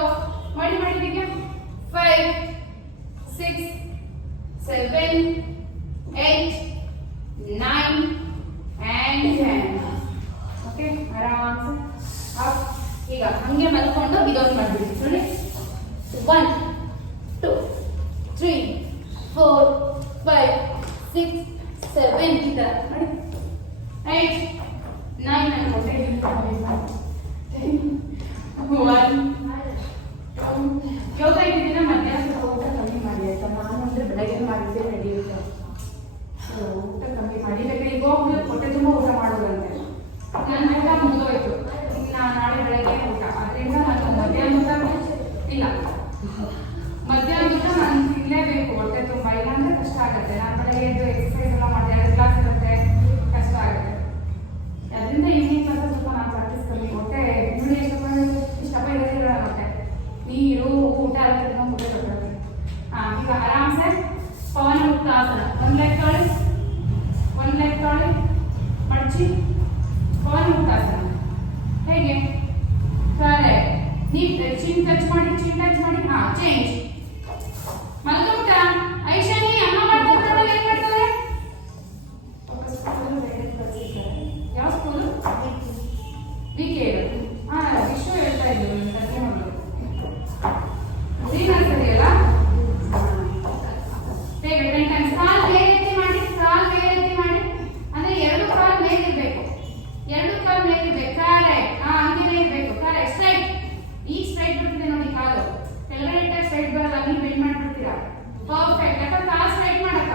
ಮಾಡಿ ಇದಕ್ಕೆ. 5 6 7 8 9 and 10. ಓಕೆ, ಆರಾಮ್ಸೆ ಅಪ್. ಈಗ ಹಂಗೆ ಮಲ್ಕೊಂಡು ಇದೊಂದು ಮಾಡ್ಬಿಡಿ ನೋಡಿ. 1 2 3 4 5 6 7 ಈ ಥರ ಮಾಡಿ. 8 9 ಅನ್ಕೊಂಡೆ. 1 2 ಯೋಗ ಇದ್ದಿದ್ದಿನ ಮಧ್ಯಾಹ್ನ ಸ್ವಲ್ಪ ಊಟ ಕಮ್ಮಿ ಮಾಡಿ ಆಯ್ತಾ. ನಾನು ಅಂದರೆ ಬೆಳಗ್ಗೆ ಮಾಡಿದ್ದೆ ನಡೆಯುತ್ತೆ. ಊಟ ಕಮ್ಮಿ ಮಾಡಿ ಬೇಕಾದ್ರೆ ಈಗ ಹೋಗ್ಬಿಟ್ಟು ಹೊಟ್ಟೆ ತುಂಬ ಊಟ ಮಾಡೋದಂತೆ. ನನ್ನ ಊಟ ಮುಗಿದೋಯ್ತು, ಇನ್ನು ನಾಳೆ ಬೆಳಗ್ಗೆ ಊಟ. ಅದರಿಂದ ನಾನು ಮಧ್ಯಾಹ್ನ ಊಟ ಇಲ್ಲ, ಮಧ್ಯಾಹ್ನ ಊಟ ನಾನು ತಿನ್ನಲೇಬೇಕು ಹೊಟ್ಟೆ ತುಂಬ. ಇಲ್ಲಾಂದರೆ ಕಷ್ಟ ಆಗುತ್ತೆ. ನಾನು ಬೆಳಗ್ಗೆ ಎದ್ದು ಎಕ್ಸಸೈಸ್ ಎಲ್ಲ ಮಾಡಿ 2 ಕ್ಲಾಸ್ ಇರುತ್ತೆ, ಕಷ್ಟ ಆಗುತ್ತೆ. ಅದರಿಂದ ಈವ್ನಿಂಗ್ ಕ್ಲಾಸ್ ಸ್ವಲ್ಪ ನಾನು ಪ್ರಾಕ್ಟೀಸ್ ಕಮ್ಮಿ. ಹೊಟ್ಟೆ ಇನ್ನು ಇಷ್ಟಪ್ಪ ಇರೋದಿಲ್ಲ. ಮತ್ತೆ ನೀರು ಊಟ ಎಲ್ಲ ತಿಳ್ಕೊಂಡು ಕೊಟ್ಟೆ. ಈಗ ಆರಾಮ್ಸೆ ಪವನ ಮುಕ್ತಾಸನ. ಒಂದು ಲೆಗ್ ತೊಳಿ ಮಡಚಿ ಪವನ ಮುಕ್ತಾಸನ. ಹೇಗೆ ಕರೆಕ್ಟ್. ನೀವು ಚಿನ್ ಟಚ್ ಮಾಡಿ ಚೇಂಜ್. ಮಲ್ಕೊಂಬಿಟ್ಟ ಐಶಾನಿ ಅಮ್ಮ ಮಾಡ್ತಾರೆ. ಏನ್ ಮಾಡ್ತಾರೆ? ಯಾವ ಸ್ಕೂಲು? ವಿಕೆ ಇರೋದು. ವಿಶ್ವ ಹೇಳ್ತಾ ಇದ್ದೀವಿ ತಂದೆ ಮಗಳು ಸರಿಯಲ್ಲ. ಬೇಗ 10 times ಕಾಲ್ ಬೇರೆ ರೀತಿ ಮಾಡಿ. ಅಂದ್ರೆ 2 ಕಾಲ್ ಮೇಲಿರ್ಬೇಕು. 2 ಕಾಲ್ ಮೇಲಿರ್ಬೇಕು. ಕರೆಕ್ಟ್. ಹಂಗೇನೆ ಇರ್ಬೇಕು. ಕರೆಕ್ಟ್. ಸ್ಟ್ರೈಟ್. ಈಗ ಸ್ಟ್ರೈಟ್ ಬರ್ತಿದೆ ನೋಡಿ ಕಾಲು. ಕೆಳಗಡೆ ಇಟ್ಟಾಗ ಸ್ಟ್ರೈಟ್ ಬರಲ್ಲ, ನೀವು ಬೆಂಡ್ ಮಾಡ್ಬಿಡ್ತೀರಾ. ಪರ್ಫೆಕ್ಟ್. ಅಕ್ಕ ಕಾಲ್ ಸ್ಟ್ರೈಟ್ ಮಾಡಕ್ಕ.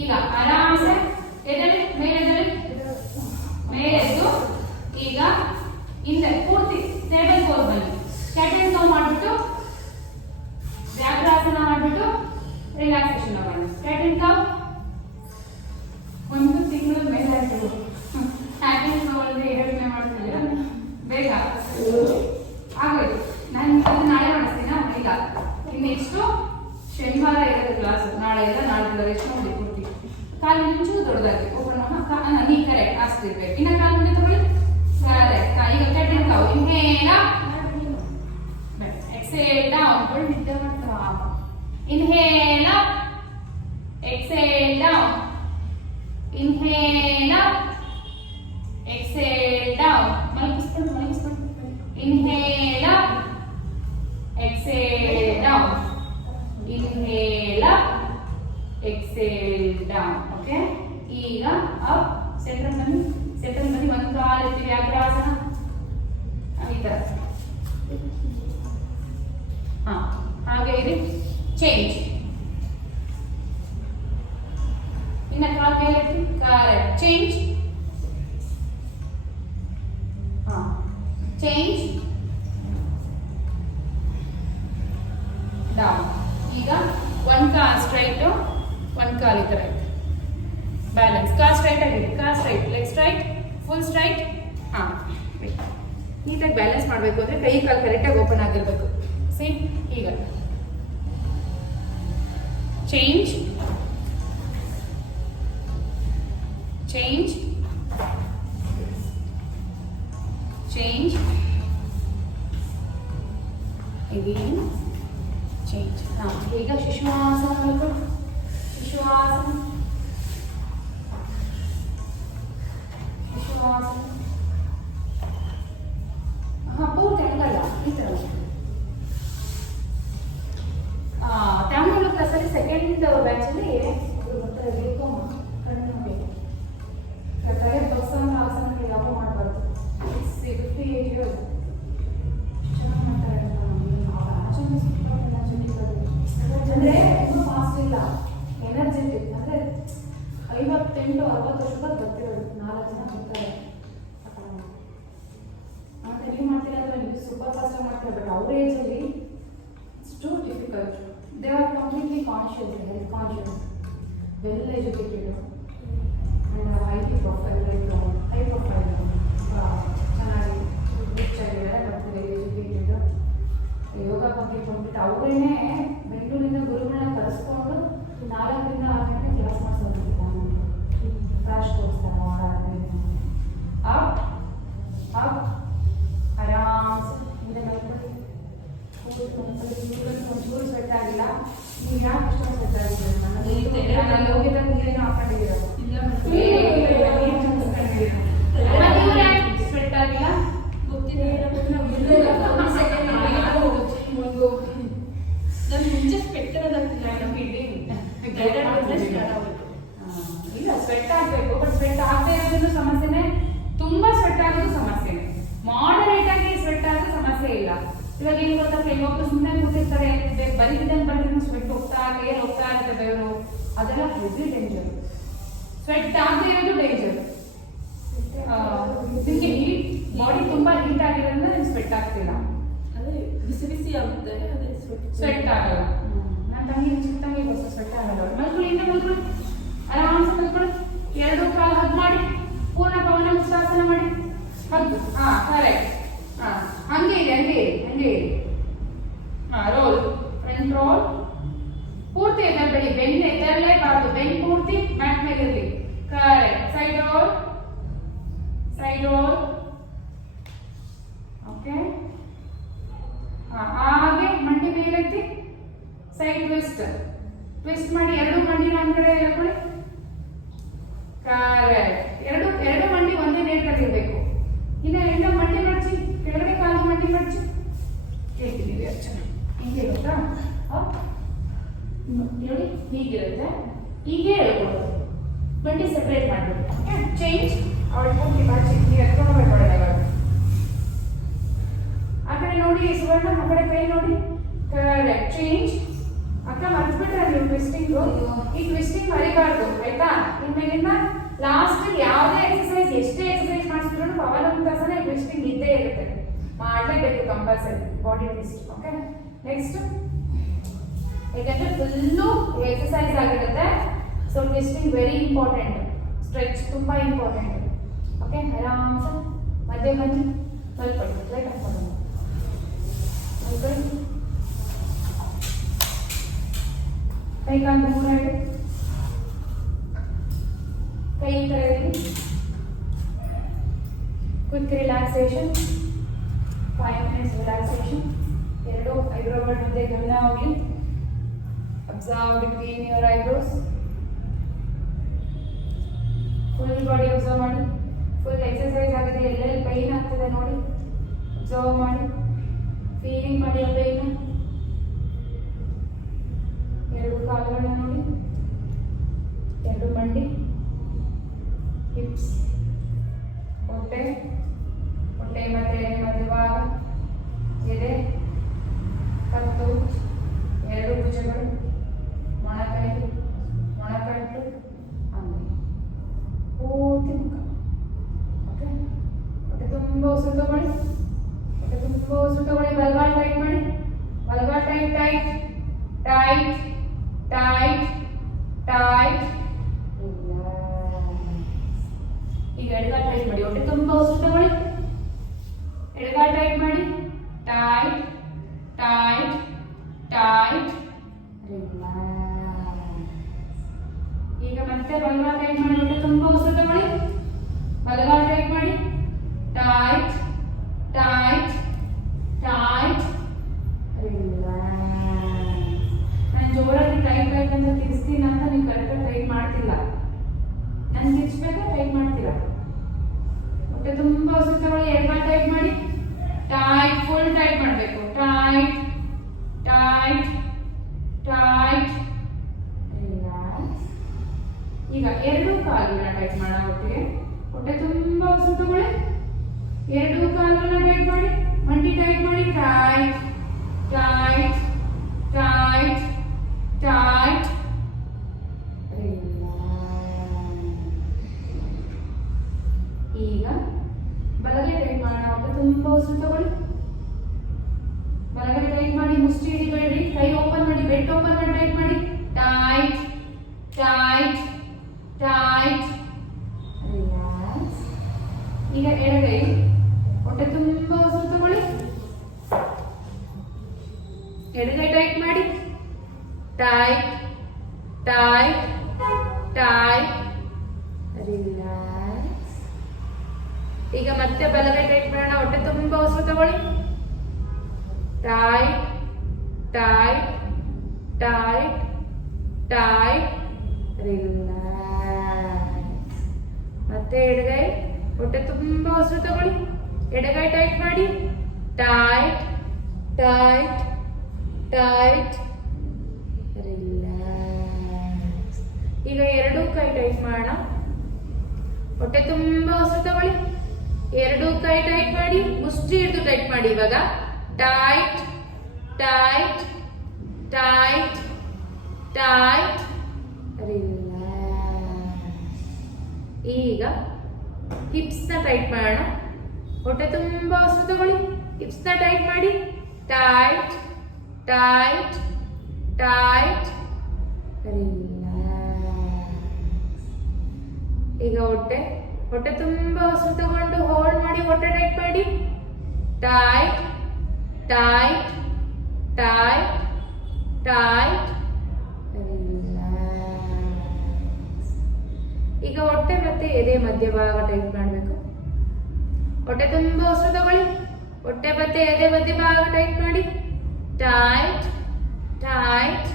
ಈಗ ಆರಾಮ್ಸೆ ಎದ್ದೇಳಿ, ಮೇಲೆದ್ದು ಈಗ ಹಿಂದೆ ಪೂರ್ತಿ ಟೇಬಲ್ ಪೋಸ್ ಬನ್ನಿ. ಕ್ಯಾಟನ್ ಕೌ ಮಾಡ್ಬಿಟ್ಟು ವ್ಯಾಘ್ರಾಸನ ಮಾಡ್ಬಿಟ್ಟು ರಿಲ್ಯಾಕ್ಸೇಷನ್ ಮಾಡಿ. ಕ್ಯಾಟನ್ ಕೌ 1 ತಿಂಗಳು ಮೇಲೆ ಆಗ್ತೀವಿ. ಕ್ಯಾಟನ್ ಕೌ ಅಂದ್ರೆ 2 ದಿನ ಮಾಡ್ತೀವಿ ಬೇಗ ಆಗೋಯ್ತು. ನಾನು ಅದು ನಾಳೆ ಮಾಡಿಸ್ತೀನ. ಈಗ ನೆಕ್ಸ್ಟು ಶನಿವಾರ ಇರೋದು ಕ್ಲಾಸ್. ನಾಳೆ ಎಲ್ಲ ನಾಳೆ ರೆಸ್ಟ್ ಮಾಡಿ ಕೊಡ್ತೀವಿ. ಕಾಲು ಮುಂಚು ದೊಡ್ಡದಾಗಿ ಓಪನ್ ನೀ ಕರೆಕ್ಟ್ ಅಷ್ಟಿರ್ಬೇಕು. ಇನ್ನು ಕಾಲು ಮುಂದೆ ತಗೊಳ್ಳಿ. ಕರೆಕ್ಟ್. ಈಗ cat and cow. Inhale up, exhale down. Inhale up, exhale down. Inhale up, exhale down. ಮಲಗಿಸ್ಕೊಂಡು. Inhale up, exhale down. Inhale up, exhale down. Okay. ಈಗ ಅಪ್ ಸೆಂಟರ್ ಬನ್ನಿ. ಒಂದು ಕಾಲು ಎತ್ತಿ ವ್ಯಾಘ್ರಾಸನ. ಈ ತರ ಹಾಗೆ ಇರಿ. ಚೇಂಜ್. ಇನ್ನ ಕಾಲು ಮೇಲೆ ಎತ್ತಿ. ಕರೆಕ್ಟ್. ಚೇಂಜ್. Change down. ಈಗ 1 ಕಾಲ್ ಸ್ಟ್ರೈಟ್, 1 ಕಾಲ್ ಈ ತರ ಬ್ಯಾಲೆನ್ಸ್. ಕಾಲ್ ಸ್ಟ್ರೈಟ್ ಆಗಿದೆ. ಕಾಲ್ straight, leg straight, full straight. ನೀಟಾಗಿ ಬ್ಯಾಲೆನ್ಸ್ ಮಾಡಬೇಕು ಅಂದರೆ ಕೈ ಕಾಲು ಕರೆಕ್ಟಾಗಿ ಓಪನ್ ಆಗಿರಬೇಕು. ಸಿ ಈಗ ಚೇಂಜ್. again change. ಈಗ ಶಿಶುವಾಸನ ಮಾಡ್ಕೊಂಡು ಶಿಶುವಾಸನ ಪೂರ್ತಿ ಹಂಗಲ್ಲ ಈ ಥರ. ತಮಿಳು ಕ್ಲಾಸಲ್ಲಿ ಸೆಕೆಂಡ್ ಬ್ಯಾಚಲ್ಲಿ ಕರೆಕ್ಟಾಗಿ ಬಸ್ಸನ್ನು ಆಸನಕ್ಕೆ ಯಾವ ಮಾಡಬಾರ್ದು. 58 years ಚೆನ್ನಾಗಿ ಮಾಡ್ತಾರೆ. ಅಂದರೆ ತುಂಬ ಫಾಸ್ಟ್ ಇಲ್ಲ, ಎನರ್ಜೆಟಿಕ್. ಅಂದರೆ 58-60 ವರ್ಷದ ಬರ್ತಿರೋದು 4 ಜನ ಬರ್ತಾರೆ. ಮತ್ತೆ ನೀವು ಮಾಡ್ತೀರ ಅಂದರೆ ನೀವು ಸೂಪರ್ ಫಾಸ್ಟಾಗಿ ಮಾಡ್ತೀರ. ಬಟ್ ಅವ್ರ ಏಜಲ್ಲಿ it's too difficult. They are completely conscious, health conscious, well educated and highly profile, high profile, ಚೆನ್ನಾಗಿ ರಿಚ್ ಆಗಿದ್ದಾರೆ, ಬರ್ತಾರೆ, ಎಜುಕೇಟೆಡ್. ಯೋಗ ಕಂಪ್ಲೀಟ್ ಬಂದ್ಬಿಟ್ಟು ಅವರೇನೆ ಬೆಂಗಳೂರಿನ ಗುರುಗಳನ್ನ ಕರೆಸ್ಕೊಂಡು 4 ರಿಂದ 6 ಗಂಟೆ ಕ್ಲಾಸ್ ಮಾಡಿಸೋದಿಲ್ಲ. ಕ್ರಾಶ್ ಕೋರ್ಸ್ತಾರೆ. ಅಪ್ ಅಪ್ ಆರಾಮ್ಸೆ ಮುಂದೆ ಮಲ್ಕೊಳ್ಳಿ. ಒಂಚೂರು ಸ್ವೆಟ್ ಆಗಿಲ್ಲ. ನೀವು ಯಾಕೆ ಇಷ್ಟೊಂದು ಸ್ವೆಟ್ ಆಗಿದ್ದೀರ? ನಾನು ಹೋಗಿದ್ದಾಗ ನೀರೇನು ಹಾಕೊಂಡಿದ್ದೀರ? ಸ್ವೆಟ್ ಆಗಿಲ್ಲ ಗೊತ್ತಿದೆ. ನಾನು ಮುಂಚೆ ಸ್ವೆಟ್ ಇರೋದಾಗ್ತಿಲ್ಲ. ಇಲ್ಲ, ಸ್ವೆಟ್ ಆಗಬೇಕು. ಬಟ್ ಸ್ವೆಟ್ ಆಗದೆ ಇರೋದು ಸಮಸ್ಯೆನೇ, ತುಂಬ ಸ್ವೆಟ್ ಆಗೋದು ಸಮಸ್ಯೆನೇ, ಮಾಡರೇಟ್ ಆಗಿ ಸ್ವೆಟ್ ಆಗೋದು ಸಮಸ್ಯೆ. ಇವಾಗ ಏನ್ ಗೊತ್ತಾ, ಕೆಲವೊಬ್ರು ಸುಮ್ಮನೆ ಕೂತಿರ್ತಾರೆ, ಬರೀತಿದ್ದಂಗೆ ಸ್ವೆಟ್ ಹೋಗ್ತಾ ಇರುತ್ತೆ ಬೆವರು, ಅದೆಲ್ಲ ಹೆವಿ ಡೇಂಜರ್. ಸ್ವೆಟ್ ಆಗದೆ ಇರೋದು ಡೇಂಜರ್. ನಿಮಗೆ ಹೀಟ್, ಬಾಡಿ ತುಂಬಾ ಹೀಟ್ ಆಗಿರೋದ್ರಿಂದ ನಿಮ್ಗೆ ಸ್ವೆಟ್ ಆಗ್ತಿಲ್ಲ, ಅದೇ ಬಿಸಿ ಬಿಸಿ ಆಗುತ್ತೆ, ಅದೇ ಸ್ವೆಟ್ ಆಗಲ್ಲ. ನನ್ನ ತಂಗಿ ಚಿಕ್ಕ ತಂಗಿ ಸ್ವೆಟ್ ಆಗಲ್ಲ. ಮಲ್ಕೊಳ್ಳಿ, ಆರಾಮ್ಸೆ ಮಲ್ಕೊಳ್ಳಿ. 2 ಕಾಲು ಹಗ್ ಮಾಡಿ, ಪೂರ್ಣ ಪವನ ಮುಕ್ತಾಸನ ಮಾಡಿ, ಹಗ್. ಕರೆಕ್ಟ್. ಹಂಗೆ ಇದೆ. Roll, front roll. ಪೂರ್ತಿ ಎದ್ದೇಳಿ, ಬೆನ್ನು ಎದ್ದೇಳಲೇಬಾರ್ದು, ಬೆನ್ನು ಪೂರ್ತಿ ಮ್ಯಾಟ್ ಮೇಲೆ ಇರಲಿ. ಕರೆಕ್ಟ್. Side roll. ಓಕೆ. ಹಾಗೆ ಮಂಡಿ ಮೇಲೆತ್ತಿ ಸೈಡ್ ಟ್ವಿಸ್ಟ್ ಮಾಡಿ, 2 ಮಂಡಿನ ಒಂದ್ ಕಡೆ ಎಳ್ಕೊಳ್ಳಿ. ಕರೆಕ್ಟ್. ಎರಡು ಮಂಡಿ ಒಂದೇ ನೇರವಾಗಿರ್ಬೇಕು. ಇನ್ನು 2 ಮಂಡಿ ಮಡಚಿ, ಕೆಳಗಡೆ ಕಾಲು ಮಂಡಿ ಮಡಚಿ. ಹೇಳ್ತಿದ್ದೀವಿ ಅರ್ಚನೆ, ಹೀಗೆ ಗೊತ್ತಾ? ನೋಡಿ, ಹೀಗಿರುತ್ತೆ. ಹೀಗೆ ಹೇಳ್ಕೊಳ್ಳೋದು, ಮಂಡಿ ಸೆಪರೇಟ್ ಮಾಡಬೇಕು. ಚೇಂಜ್. ಅವಳು ಪೂರ್ತಿ ಬಾಚಿ ಎತ್ಕೊಂಡು ಮಾಡ್ಕೊಳ್ಳೋಣ. ಆ ಕಡೆ ನೋಡಿ ಸುವರ್ಣ, ಆ ಕಡೆ ಕೈ ನೋಡಿ. ಕರೆಕ್ಟ್. ಚೇಂಜ್. ಅಕ್ಕ ಮರ್ತ್ಬಿಟ್ರೆ ನೀವು ಟ್ವಿಸ್ಟಿಂಗ್. ಈ ಟ್ವಿಸ್ಟಿಂಗ್ ಮರಿಬಾರ್ದು, ಆಯ್ತಾ? ಇನ್ಮೇಲಿಂದ ಲಾಸ್ಟ್ ಯಾವುದೇ ಎಕ್ಸಸೈಸ್, ಎಷ್ಟೇ ಎಕ್ಸಸೈಸ್ ಮಾಡಿಸಿದ್ರು ಪವನಂತಾಸನ ಟ್ವಿಸ್ಟಿಂಗ್ ಇದ್ದೇ ಇರುತ್ತೆ, ಮಾಡಲೇಬೇಕು compulsory, body twist. Okay. Next, ಯಾಕಂದ್ರೆ ಫುಲ್ಲು ಎಕ್ಸಸೈಸ್ ಆಗಿರುತ್ತೆ, so twisting very important. Stretch ತುಂಬಾ ಇಂಪಾರ್ಟೆಂಟ್. ಓಕೆ. ಆರಾಮ್ಸೆ ಮಧ್ಯೆ ಬನ್ನಿ, ಮಲ್ಕೊಳ್ಳಿ. ಲೈಟ್ ಹಾಕ್ಕೊಂಡು ಮಲ್ಕೊಳ್ಳಿ. ಕೈ ಕಾಲು ದೂರ ಇಡಿ, ಕೈ ಈ ಥರ ಇಡಿ. Quick relaxation, 5 minutes relaxation. 2 ಐಬ್ರೋಗಳ ಮಧ್ಯೆ ಗಮನ ಹೋಗಿ. Observe between your eyebrows. Full body observe ಮಾಡಿ. ಫುಲ್ ಎಕ್ಸರ್ಸೈಸ್ ಆಗಿದೆ, ಎಲ್ಲೆಲ್ಲಿ ಪೈನ್ ಆಗ್ತಿದೆ ನೋಡಿ, ಅಬ್ಸರ್ವ್ ಮಾಡಿ, ಫೀಲಿಂಗ್ ಮಾಡಿ ಆ ಪೈನ್. 2 ಕಾಲುಗಳನ್ನ ನೋಡಿ, 2 ಮಂಡಿ, ಹಿಪ್ಸ್, ಹೊಟ್ಟೆ ಮತ್ತೆ ಮಧ್ಯಭಾಗ, ಎದೆ, ಕತ್ತು, 2 ಭುಜಗಳು, ಮೊಣಕಟ್ಟು, ಅಂಗೈ, ಪೂರ್ತಿ ಮುಖ. ಓಕೆ. ಹೊಟ್ಟೆ ತುಂಬ ಉಸಿರು ತಗೊಳ್ಳಿ. ಬಲಗಾಲ್ ಟೈಟ್ ಮಾಡಿ. ಬಲಗಾಲ್ ಟೈಟ್. ಈಗ ಎಡಗಾಲ್ ಟೈಟ್ ಮಾಡಿ. ಹೊಟ್ಟೆ ತುಂಬ ಉಸಿರು ತಗೊಳ್ಳಿ. ಎಡಗಾಲ್ ಟೈಟ್ ಮಾಡಿ. ಟೈಟ್. ಈಗ ಮತ್ತೆ ಬಲಗಾಲ್ ಟೈಟ್ ಮಾಡಿ. ಹೊಟ್ಟೆ ತುಂಬ ಉಸಿರು ತಗೊಳ್ಳಿ. ಬಲಗಾಲ್ ಟೈಟ್ ಮಾಡಿ. ಟೈಟ್. ನಾನು ಜೋರಾಗಿ ಟೈಟ್ ಅಂತ ತಿರ್ಸ್ತೀನಿ ಅಂತ ನೀವು ಕರೆಕ್ಟಾಗಿ ಟೈಟ್ ಮಾಡ್ತಿಲ್ಲ. ನಾನು ತಿರ್ಸ್ಬೇಕಾ ಟೈಟ್ ಮಾಡ್ತೀರಾ? ಹೊಟ್ಟೆ ತುಂಬ ಉಸಿರು ತಗೊಳ್ಳಿ. ಎಡಗಾಲ್ ಟೈಟ್ ಮಾಡಿ. ಫುಲ್ ಟೈಟ್ ಮಾಡಬೇಕು. ಟೈಟ್. ರಿಲ್ಯಾಕ್ಸ್. ಈಗ 2 ಕಾಲುಗಳನ್ನ ಟೈಟ್ ಮಾಡೋಣ ಒಟ್ಟಿಗೆ. ಹೊಟ್ಟೆ ತುಂಬ ಉಸಿರು ತಗೊಳ್ಳಿ. 2 ಕಾಲುಗಳನ್ನ ಟೈಟ್ ಮಾಡಿ. ಮಂಡಿ ಟೈಟ್ ಮಾಡಿ. ಟೈಟ್. ಈಗ ಬಲಗೈ ಟೈಟ್ ಮಾಡೋಣ. ಹೊಟ್ಟೆ ತುಂಬ ಉಸಿರು ತಗೊಳ್ಳಿ. ಬಲಗೈ ಟೈಟ್ ಮಾಡಿ, ಮುಷ್ಟಿ ಹಿಡಿಬೇಡಿ, ಕೈ ಓಪನ್ ಮಾಡಿ, ಬೆಟ್ ಓಪನ್ ಮಾಡಿ ಟೈಟ್ ಮಾಡಿ. ಟೈಟ್. ರಿಲ್ಯಾಕ್ಸ್. ಈಗ ಎಡಗೈ, ಹೊಟ್ಟೆ ತುಂಬ ಉಸಿರು ತಗೊಳ್ಳಿ. ಎಡಗೈ ಟೈಟ್ ಮಾಡಿ. ಟೈಟ್. ರಿಲ್ಯಾಕ್ಸ್. ಈಗ ಮತ್ತೆ ಬಲಗೈ ಟೈಟ್ ಮಾಡೋಣ. ಹೊಟ್ಟೆ ತುಂಬ ಉಸಿರು ತಗೊಳ್ಳಿ. ಟೈಟ್. ರಿಲ್ಯಾಕ್ಸ್. ಮತ್ತೆ ಎಡಗೈ, ಹೊಟ್ಟೆ ತುಂಬ ಉಸಿರು ತಗೊಳ್ಳಿ. ಎಡಗೈ ಟೈಟ್ ಮಾಡಿ. ಟೈಟ್. ರಿಲ್ಯಾಕ್ಸ್. ಈಗ 2 ಕೈ ಟೈಟ್ ಮಾಡೋಣ. ಹೊಟ್ಟೆ ತುಂಬ ಉಸಿರು ತಗೊಳ್ಳಿ. 2 ಕೈ ಟೈಟ್ ಮಾಡಿ, ಮುಷ್ಟಿ ಹಿಡಿದು ಟೈಟ್ ಮಾಡಿ. ಇವಾಗ tight tight tight tight relax. ಈಗ ಹಿಪ್ಸ್ನ ಟೈಟ್ ಮಾಡೋಣ. ಹೊಟ್ಟೆ ತುಂಬ ಉಸಿರು ತಗೊಳ್ಳಿ. ಹಿಪ್ಸ್ನ ಟೈಟ್ ಮಾಡಿ. Tight tight tight relax. ಈಗ ಹೊಟ್ಟೆ ತುಂಬ ಉಸಿರು ತಗೊಂಡು ಹೋಲ್ಡ್ ಮಾಡಿ. ಹೊಟ್ಟೆ ಟೈಟ್ ಮಾಡಿ. Tight tight tight tight relax. ಈಗ ಹೊಟ್ಟೆ ಮತ್ತೆ ಎದೆ ಮಧ್ಯಭಾಗ ಟೈಟ್ ಮಾಡಬೇಕು. ಹೊಟ್ಟೆ ತುಂಬ ಉಸಿರು ತಗೊಳ್ಳಿ. ಹೊಟ್ಟೆ ಮತ್ತೆ ಎದೆ ಮಧ್ಯಭಾಗ ಟೈಟ್ ಮಾಡಿ. Tight tight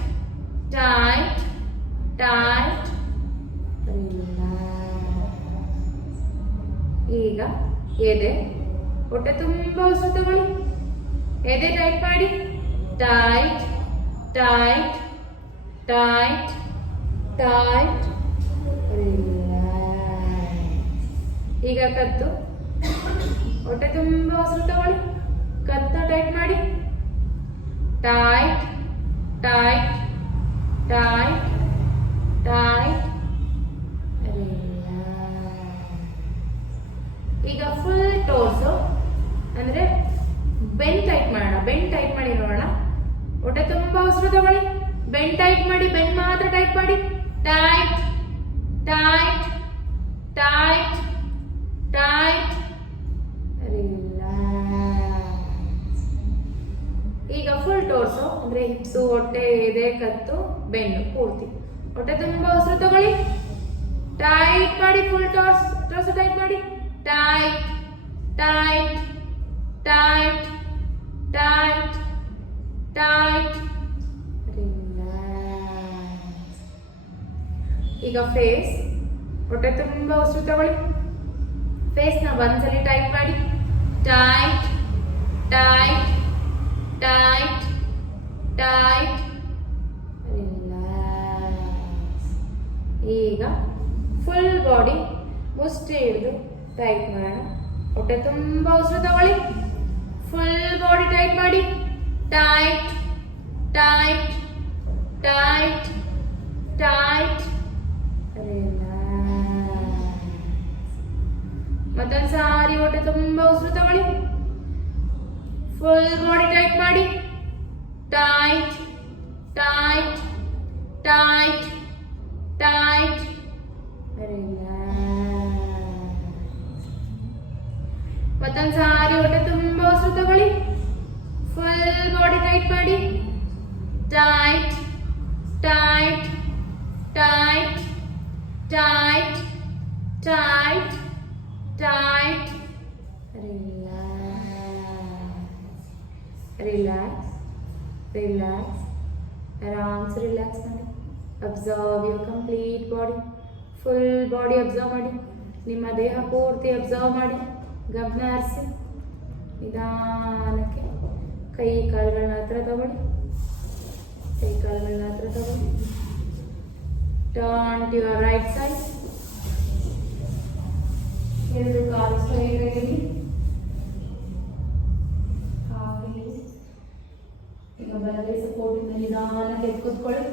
tight tight relax. ಈಗ ಎದೆ ಹೊಟ್ಟೆ ತುಂಬ ಉಸಿರು ತಗೊಳ್ಳಿ. ಎದೆ ಟೈಟ್ ಮಾಡಿ. Tight tight tight tight relax. ಈಗ ಕತ್ತು ಹೊಟ್ಟೆ ತುಂಬ ಉಸಿರು ತಗೊಳ್ಳಿ. ಕತ್ತ ಟೈಟ್ ಮಾಡಿ. Tight tight tight tight relax. ಈಗ ಫುಲ್ ಟೋರ್ಸು ಅಂದ್ರೆ ಬೆನ್ ಟೈಟ್ ಮಾಡೋಣ. ಬೆನ್ ಟೈಟ್ ಮಾಡಿ ನೋಡೋಣ. ಹೊಟ್ಟೆ ತುಂಬಾ ಉಸಿರು ತಗೊಳ್ಳಿ. ಬೆನ್ ಟೈಟ್ ಮಾಡಿ. ಬೆನ್ ಮಾತ್ರ ಟೈಟ್ ಮಾಡಿ. Tight tight tight tight relax. ಈಗ ಫುಲ್ ಟೋರ್ಸು ಅಂದ್ರೆ ಹಿಪ್ಸು, ಹೊಟ್ಟೆ, ಎದೆ, ಕತ್ತು, ಬೆನ್ನು ಪೂರ್ತಿ. ಹೊಟ್ಟೆ ತುಂಬಾ ಉಸಿರು ತಗೊಳ್ಳಿ. ಟೈಟ್ ಮಾಡಿ. ಫುಲ್ ಟೋರ್ಸ್ ಟೈಟ್ ಮಾಡಿ. Tight tight tight tight tight relax. ಈಗ ಫೇಸ್ ಹೊಟ್ಟೆ ತುಂಬ ಉಸಿರು ತಗೊಳ್ಳಿ. ಫೇಸ್ನ ಒಂದ್ಸಲಿ ಟೈಟ್ ಮಾಡಿ. Tight tight tight tight relax. ಈಗ ಫುಲ್ ಬಾಡಿ ಮುಷ್ಟಿ ಹಿಡಿದು ಟೈಟ್ ಮಾಡೋಣ. ಹೊಟ್ಟೆ ತುಂಬ ಉಸಿರು ತಗೊಳ್ಳಿ. ಫುಲ್ ಬಾಡಿ ಟೈಟ್ ಮಾಡಿ. Tight tight tight tight relax. ಮತ್ತೊಂದು ಸಾರಿ ಹೊಟ್ಟೆ ತುಂಬ ಉಸಿರು ತಗೊಳ್ಳಿ. ಫುಲ್ ಬಾಡಿ ಟೈಟ್ ಮಾಡಿ. Tight tight tight tight relax. ಮತ್ತೊಂದು ಸಾರಿ ಹೊಟ್ಟೆ ತುಂಬ ಉಸಿರು ತಗೊಳ್ಳಿ. ಫುಲ್ ಬಾಡಿ ಟೈಟ್ ಮಾಡಿ. Tight tight tight tight tight tight relax. Relax relax. ಆರಾಮ್ से ರಿಲ್ಯಾಕ್ಸ್ ಮಾಡಿ. Observe your complete body. Full body observe ಮಾಡಿ. ನಿಮ್ಮ ದೇಹ ಪೂರ್ತಿ ಅಬ್ಸರ್ವ್ ಮಾಡಿ. ಗಮನ ಹರಿಸಿ ನಿಧಾನಕ್ಕೆ ಕೈ ಕಾಲುಗಳನ್ನ ಹತ್ರ ತಗೊಳ್ಳಿ. ಕೈ ಕಾಲುಗಳನ್ನ ಹತ್ರ ತಗೊಳ್ಳಿ. Turn to your right side. ಎರಡು ಕಾಲು ಸ್ಟ್ರೈಟ್ ಆಗಿರಲಿ. ಹಾಗೆ ಈಗ ಬಲಗೈ ಸಪೋರ್ಟ್ ಇಂದ ನಿಧಾನಕ್ಕೆ ಎದ್ದು ಕೂತ್ಕೊಳ್ಳಿ.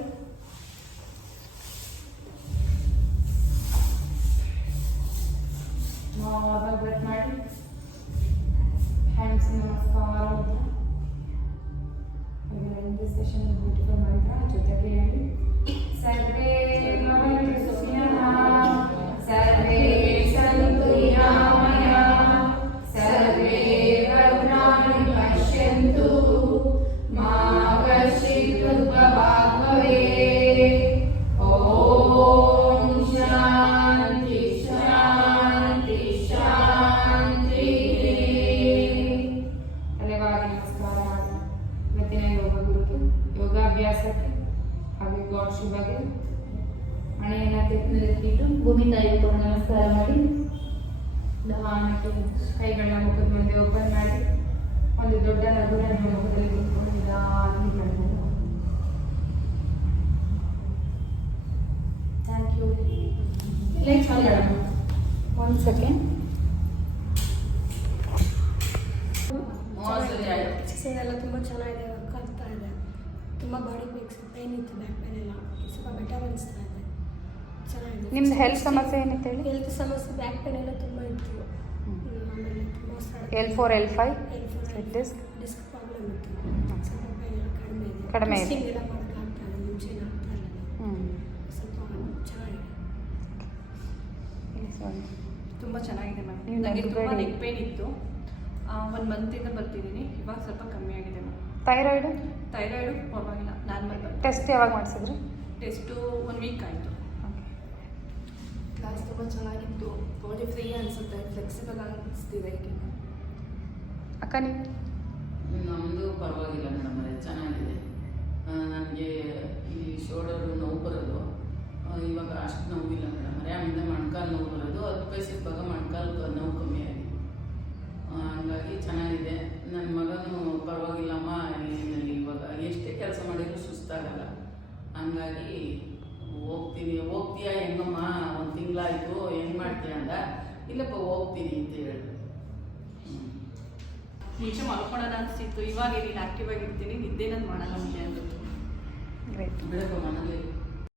ನಾರ್ಮಲ್ ಬ್ರೆತ್ ಮಾಡಿ. ಹ್ಯಾಂಡ್ಸ್ ನಮಸ್ಕಾರ ಮುದ್ರ. this session is beautiful mantra ಜೊತೆಗೆ ಹೇಳಿ. ಸರ್ವೇ ಭವಂತು ಸುಖಿನಃ, ಸರ್ವೇ ಸಂತು ನಿರಾಮಯಾಃ, ಸರ್ವೇ ಭದ್ರಾಣಿ ಪಶ್ಯಂತು, ಮಾ ಕಶ್ಚಿತ್ ದುಃಖಭಾಗ್ ಭವೇತ್. ಓಂ ಶಾಂತಿ ಶಾಂತಿ ಶಾಂತಿ. ತಲೆಬಾಗಿ ನಮಸ್ಕಾರ ಮಾಡೋಣ. ಇವತ್ತಿನ ಯೋಗ ಗುರುತು ಯೋಗಾಭ್ಯಾಸಕ್ಕೆ ಹಾಗೆ ಗಾಡ್ ಶುಭಗೆ ಹಣೆಯನ್ನು ತೆಗೆದಿಟ್ಟು ಭೂಮಿ ತಾಯಿಗೆ ಕೂಡ ನಮಸ್ಕಾರ ಮಾಡಿ. ನಿಧಾನಕ್ಕೆ ಕೈಗಳನ್ನ ಮುಖದ ಮುಂದೆ ಓಪನ್ ಮಾಡಿ ಒಂದು ದೊಡ್ಡ ನಗುರನ್ನು ಮುಖದಲ್ಲಿ ಕುತ್ಕೊಂಡು ನಿಧಾನಕ್ಕೆ ಮಾಡಬಹುದು. Thank you. ಲೆಟ್ಸ್ ಮಾಡೋಣ. 1 ಸೆಕೆಂಡ್. ಸರಿ ಆಯ್ತು. ಎಕ್ಸಸೈಸ್ ಎಲ್ಲ ತುಂಬ ಚೆನ್ನಾಗಿದೆ, ವರ್ಕ್ ಆಗ್ತಾ ಇದೆ. ತುಂಬ ಬಾಡಿ ಪೇನ್ ಇತ್ತು, ಬ್ಯಾಕ್ ಪೇನ್ ಎಲ್ಲ ಸ್ವಲ್ಪ ಬೆಟರ್ ಅನಿಸ್ತಾ ಇದೆ, ಚೆನ್ನಾಗಿದೆ. ನಿಮ್ದು ಹೆಲ್ತ್ ಸಮಸ್ಯೆ ಏನಿತ್ತು ಹೇಳಿ? ಹೆಲ್ತ್ ಸಮಸ್ಯೆ, ಬ್ಯಾಕ್ ಪೇನ್ ಎಲ್ಲ ತುಂಬ ಇತ್ತು. ಆಮೇಲೆ ತುಂಬ L4 L5 disc disc problem ಇತ್ತು, ಸ್ವಲ್ಪ ಪೇನ್ ಎಲ್ಲ ಕಡಿಮೆ ಇದೆ. ಕಡಿಮೆ ಇದೆ. Twisting ಎಲ್ಲ ಮಾಡೋಕ್ಕಾಗ್ತಾ ಇದೆ, ಮುಂಚೆ ಆಗ್ತಾ ಇರಲಿಲ್ಲ. ಸ್ವಲ್ಪ ಚೆನ್ನಾಗಿದೆ. ತುಂಬ ಚೆನ್ನಾಗಿದೆ ಮ್ಯಾಮ್. ನೀವು ನನಗೆ ತುಂಬ ನಗಬೇಡಿ. ನೆಕ್ ಪೇನ್ ಇತ್ತು, 1 ಮಂತಿಂದ ಬರ್ತಿದ್ದೀನಿ. ಇವಾಗ ಸ್ವಲ್ಪ ಕಮ್ಮಿ ಆಗಿದೆ ಮ್ಯಾಮ್. ಥೈರಾಯ್ಡು ಥೈರಾಯ್ಡು ಪರವಾಗಿಲ್ಲ, ನಾರ್ಮಲ್ ಬಂತು. ಟೆಸ್ಟ್ ಯಾವಾಗ ಮಾಡಿಸಿದ್ರಿ? ಟೆಸ್ಟು 1 ವೀಕ್ ಆಯಿತು. ಕ್ಲಾಸ್ ತುಂಬ ಚೆನ್ನಾಗಿತ್ತು, ಬಾಡಿ ಫ್ರೀ ಅನಿಸುತ್ತೆ, ಫ್ಲೆಕ್ಸಿಬಲ್ ಅನಿಸ್ತಿದೆ ಈಗ. ಅಕ್ಕ ನೀವು? ನಮ್ಮದು ಪರವಾಗಿಲ್ಲ ಮೇಡಮ್, ಅದೇ ಚೆನ್ನಾಗಿದೆ. ನನಗೆ ಈ ಶೋಲ್ಡರ್ ನೋವು ಬರೋದು, ಇವಾಗ ಅಷ್ಟು ನೋವಿಲ್ಲ ಮೇಡಮ್. ಆಮೇಲೆ ಮೊಣಕಾಲು ನೋವು ಬರೋದು, 10 ಪೈಸೆ ಭಾಗ ಮೊಣಕಾಲು ನೋವು ಕಮ್ಮಿ ಆಗಿದೆ. ಹಂಗಾಗಿ ಚೆನ್ನಾಗಿದೆ. ನನ್ನ ಮಗನೂ ಪರವಾಗಿಲ್ಲಮ್ಮ, ಇಲ್ಲಿ ಇವಾಗ ಎಷ್ಟೇ ಕೆಲಸ ಮಾಡಿದ್ರು ಸುಸ್ತಾಗಲ್ಲ. ಹಂಗಾಗಿ ಹೋಗ್ತೀಯಾ ಹೆಂಗಮ್ಮ, 1 ತಿಂಗಳಾಯಿತು, ಹೆಂಗೆ ಮಾಡ್ತೀಯ ಅಂದ. ಇಲ್ಲಪ್ಪ ಹೋಗ್ತೀನಿ ಅಂತ ಹೇಳಿದ್ರು. ಮುಂಚೆ ಮಲ್ಕೊಳ್ಳೋಣ ಅನಿಸ್ತಿತ್ತು, ಇವಾಗ ನೀನು ಆ್ಯಕ್ಟಿವ್ ಆಗಿರ್ತೀನಿ, ನಿದ್ದೆ ನಾನು ಮಾಡೋಣ ಮುಂದೆ ಅಂದಿತ್ತು. ಗ್ರೇಟ್. ಬಿಡಪ್ಪ ಮನೇಲಿ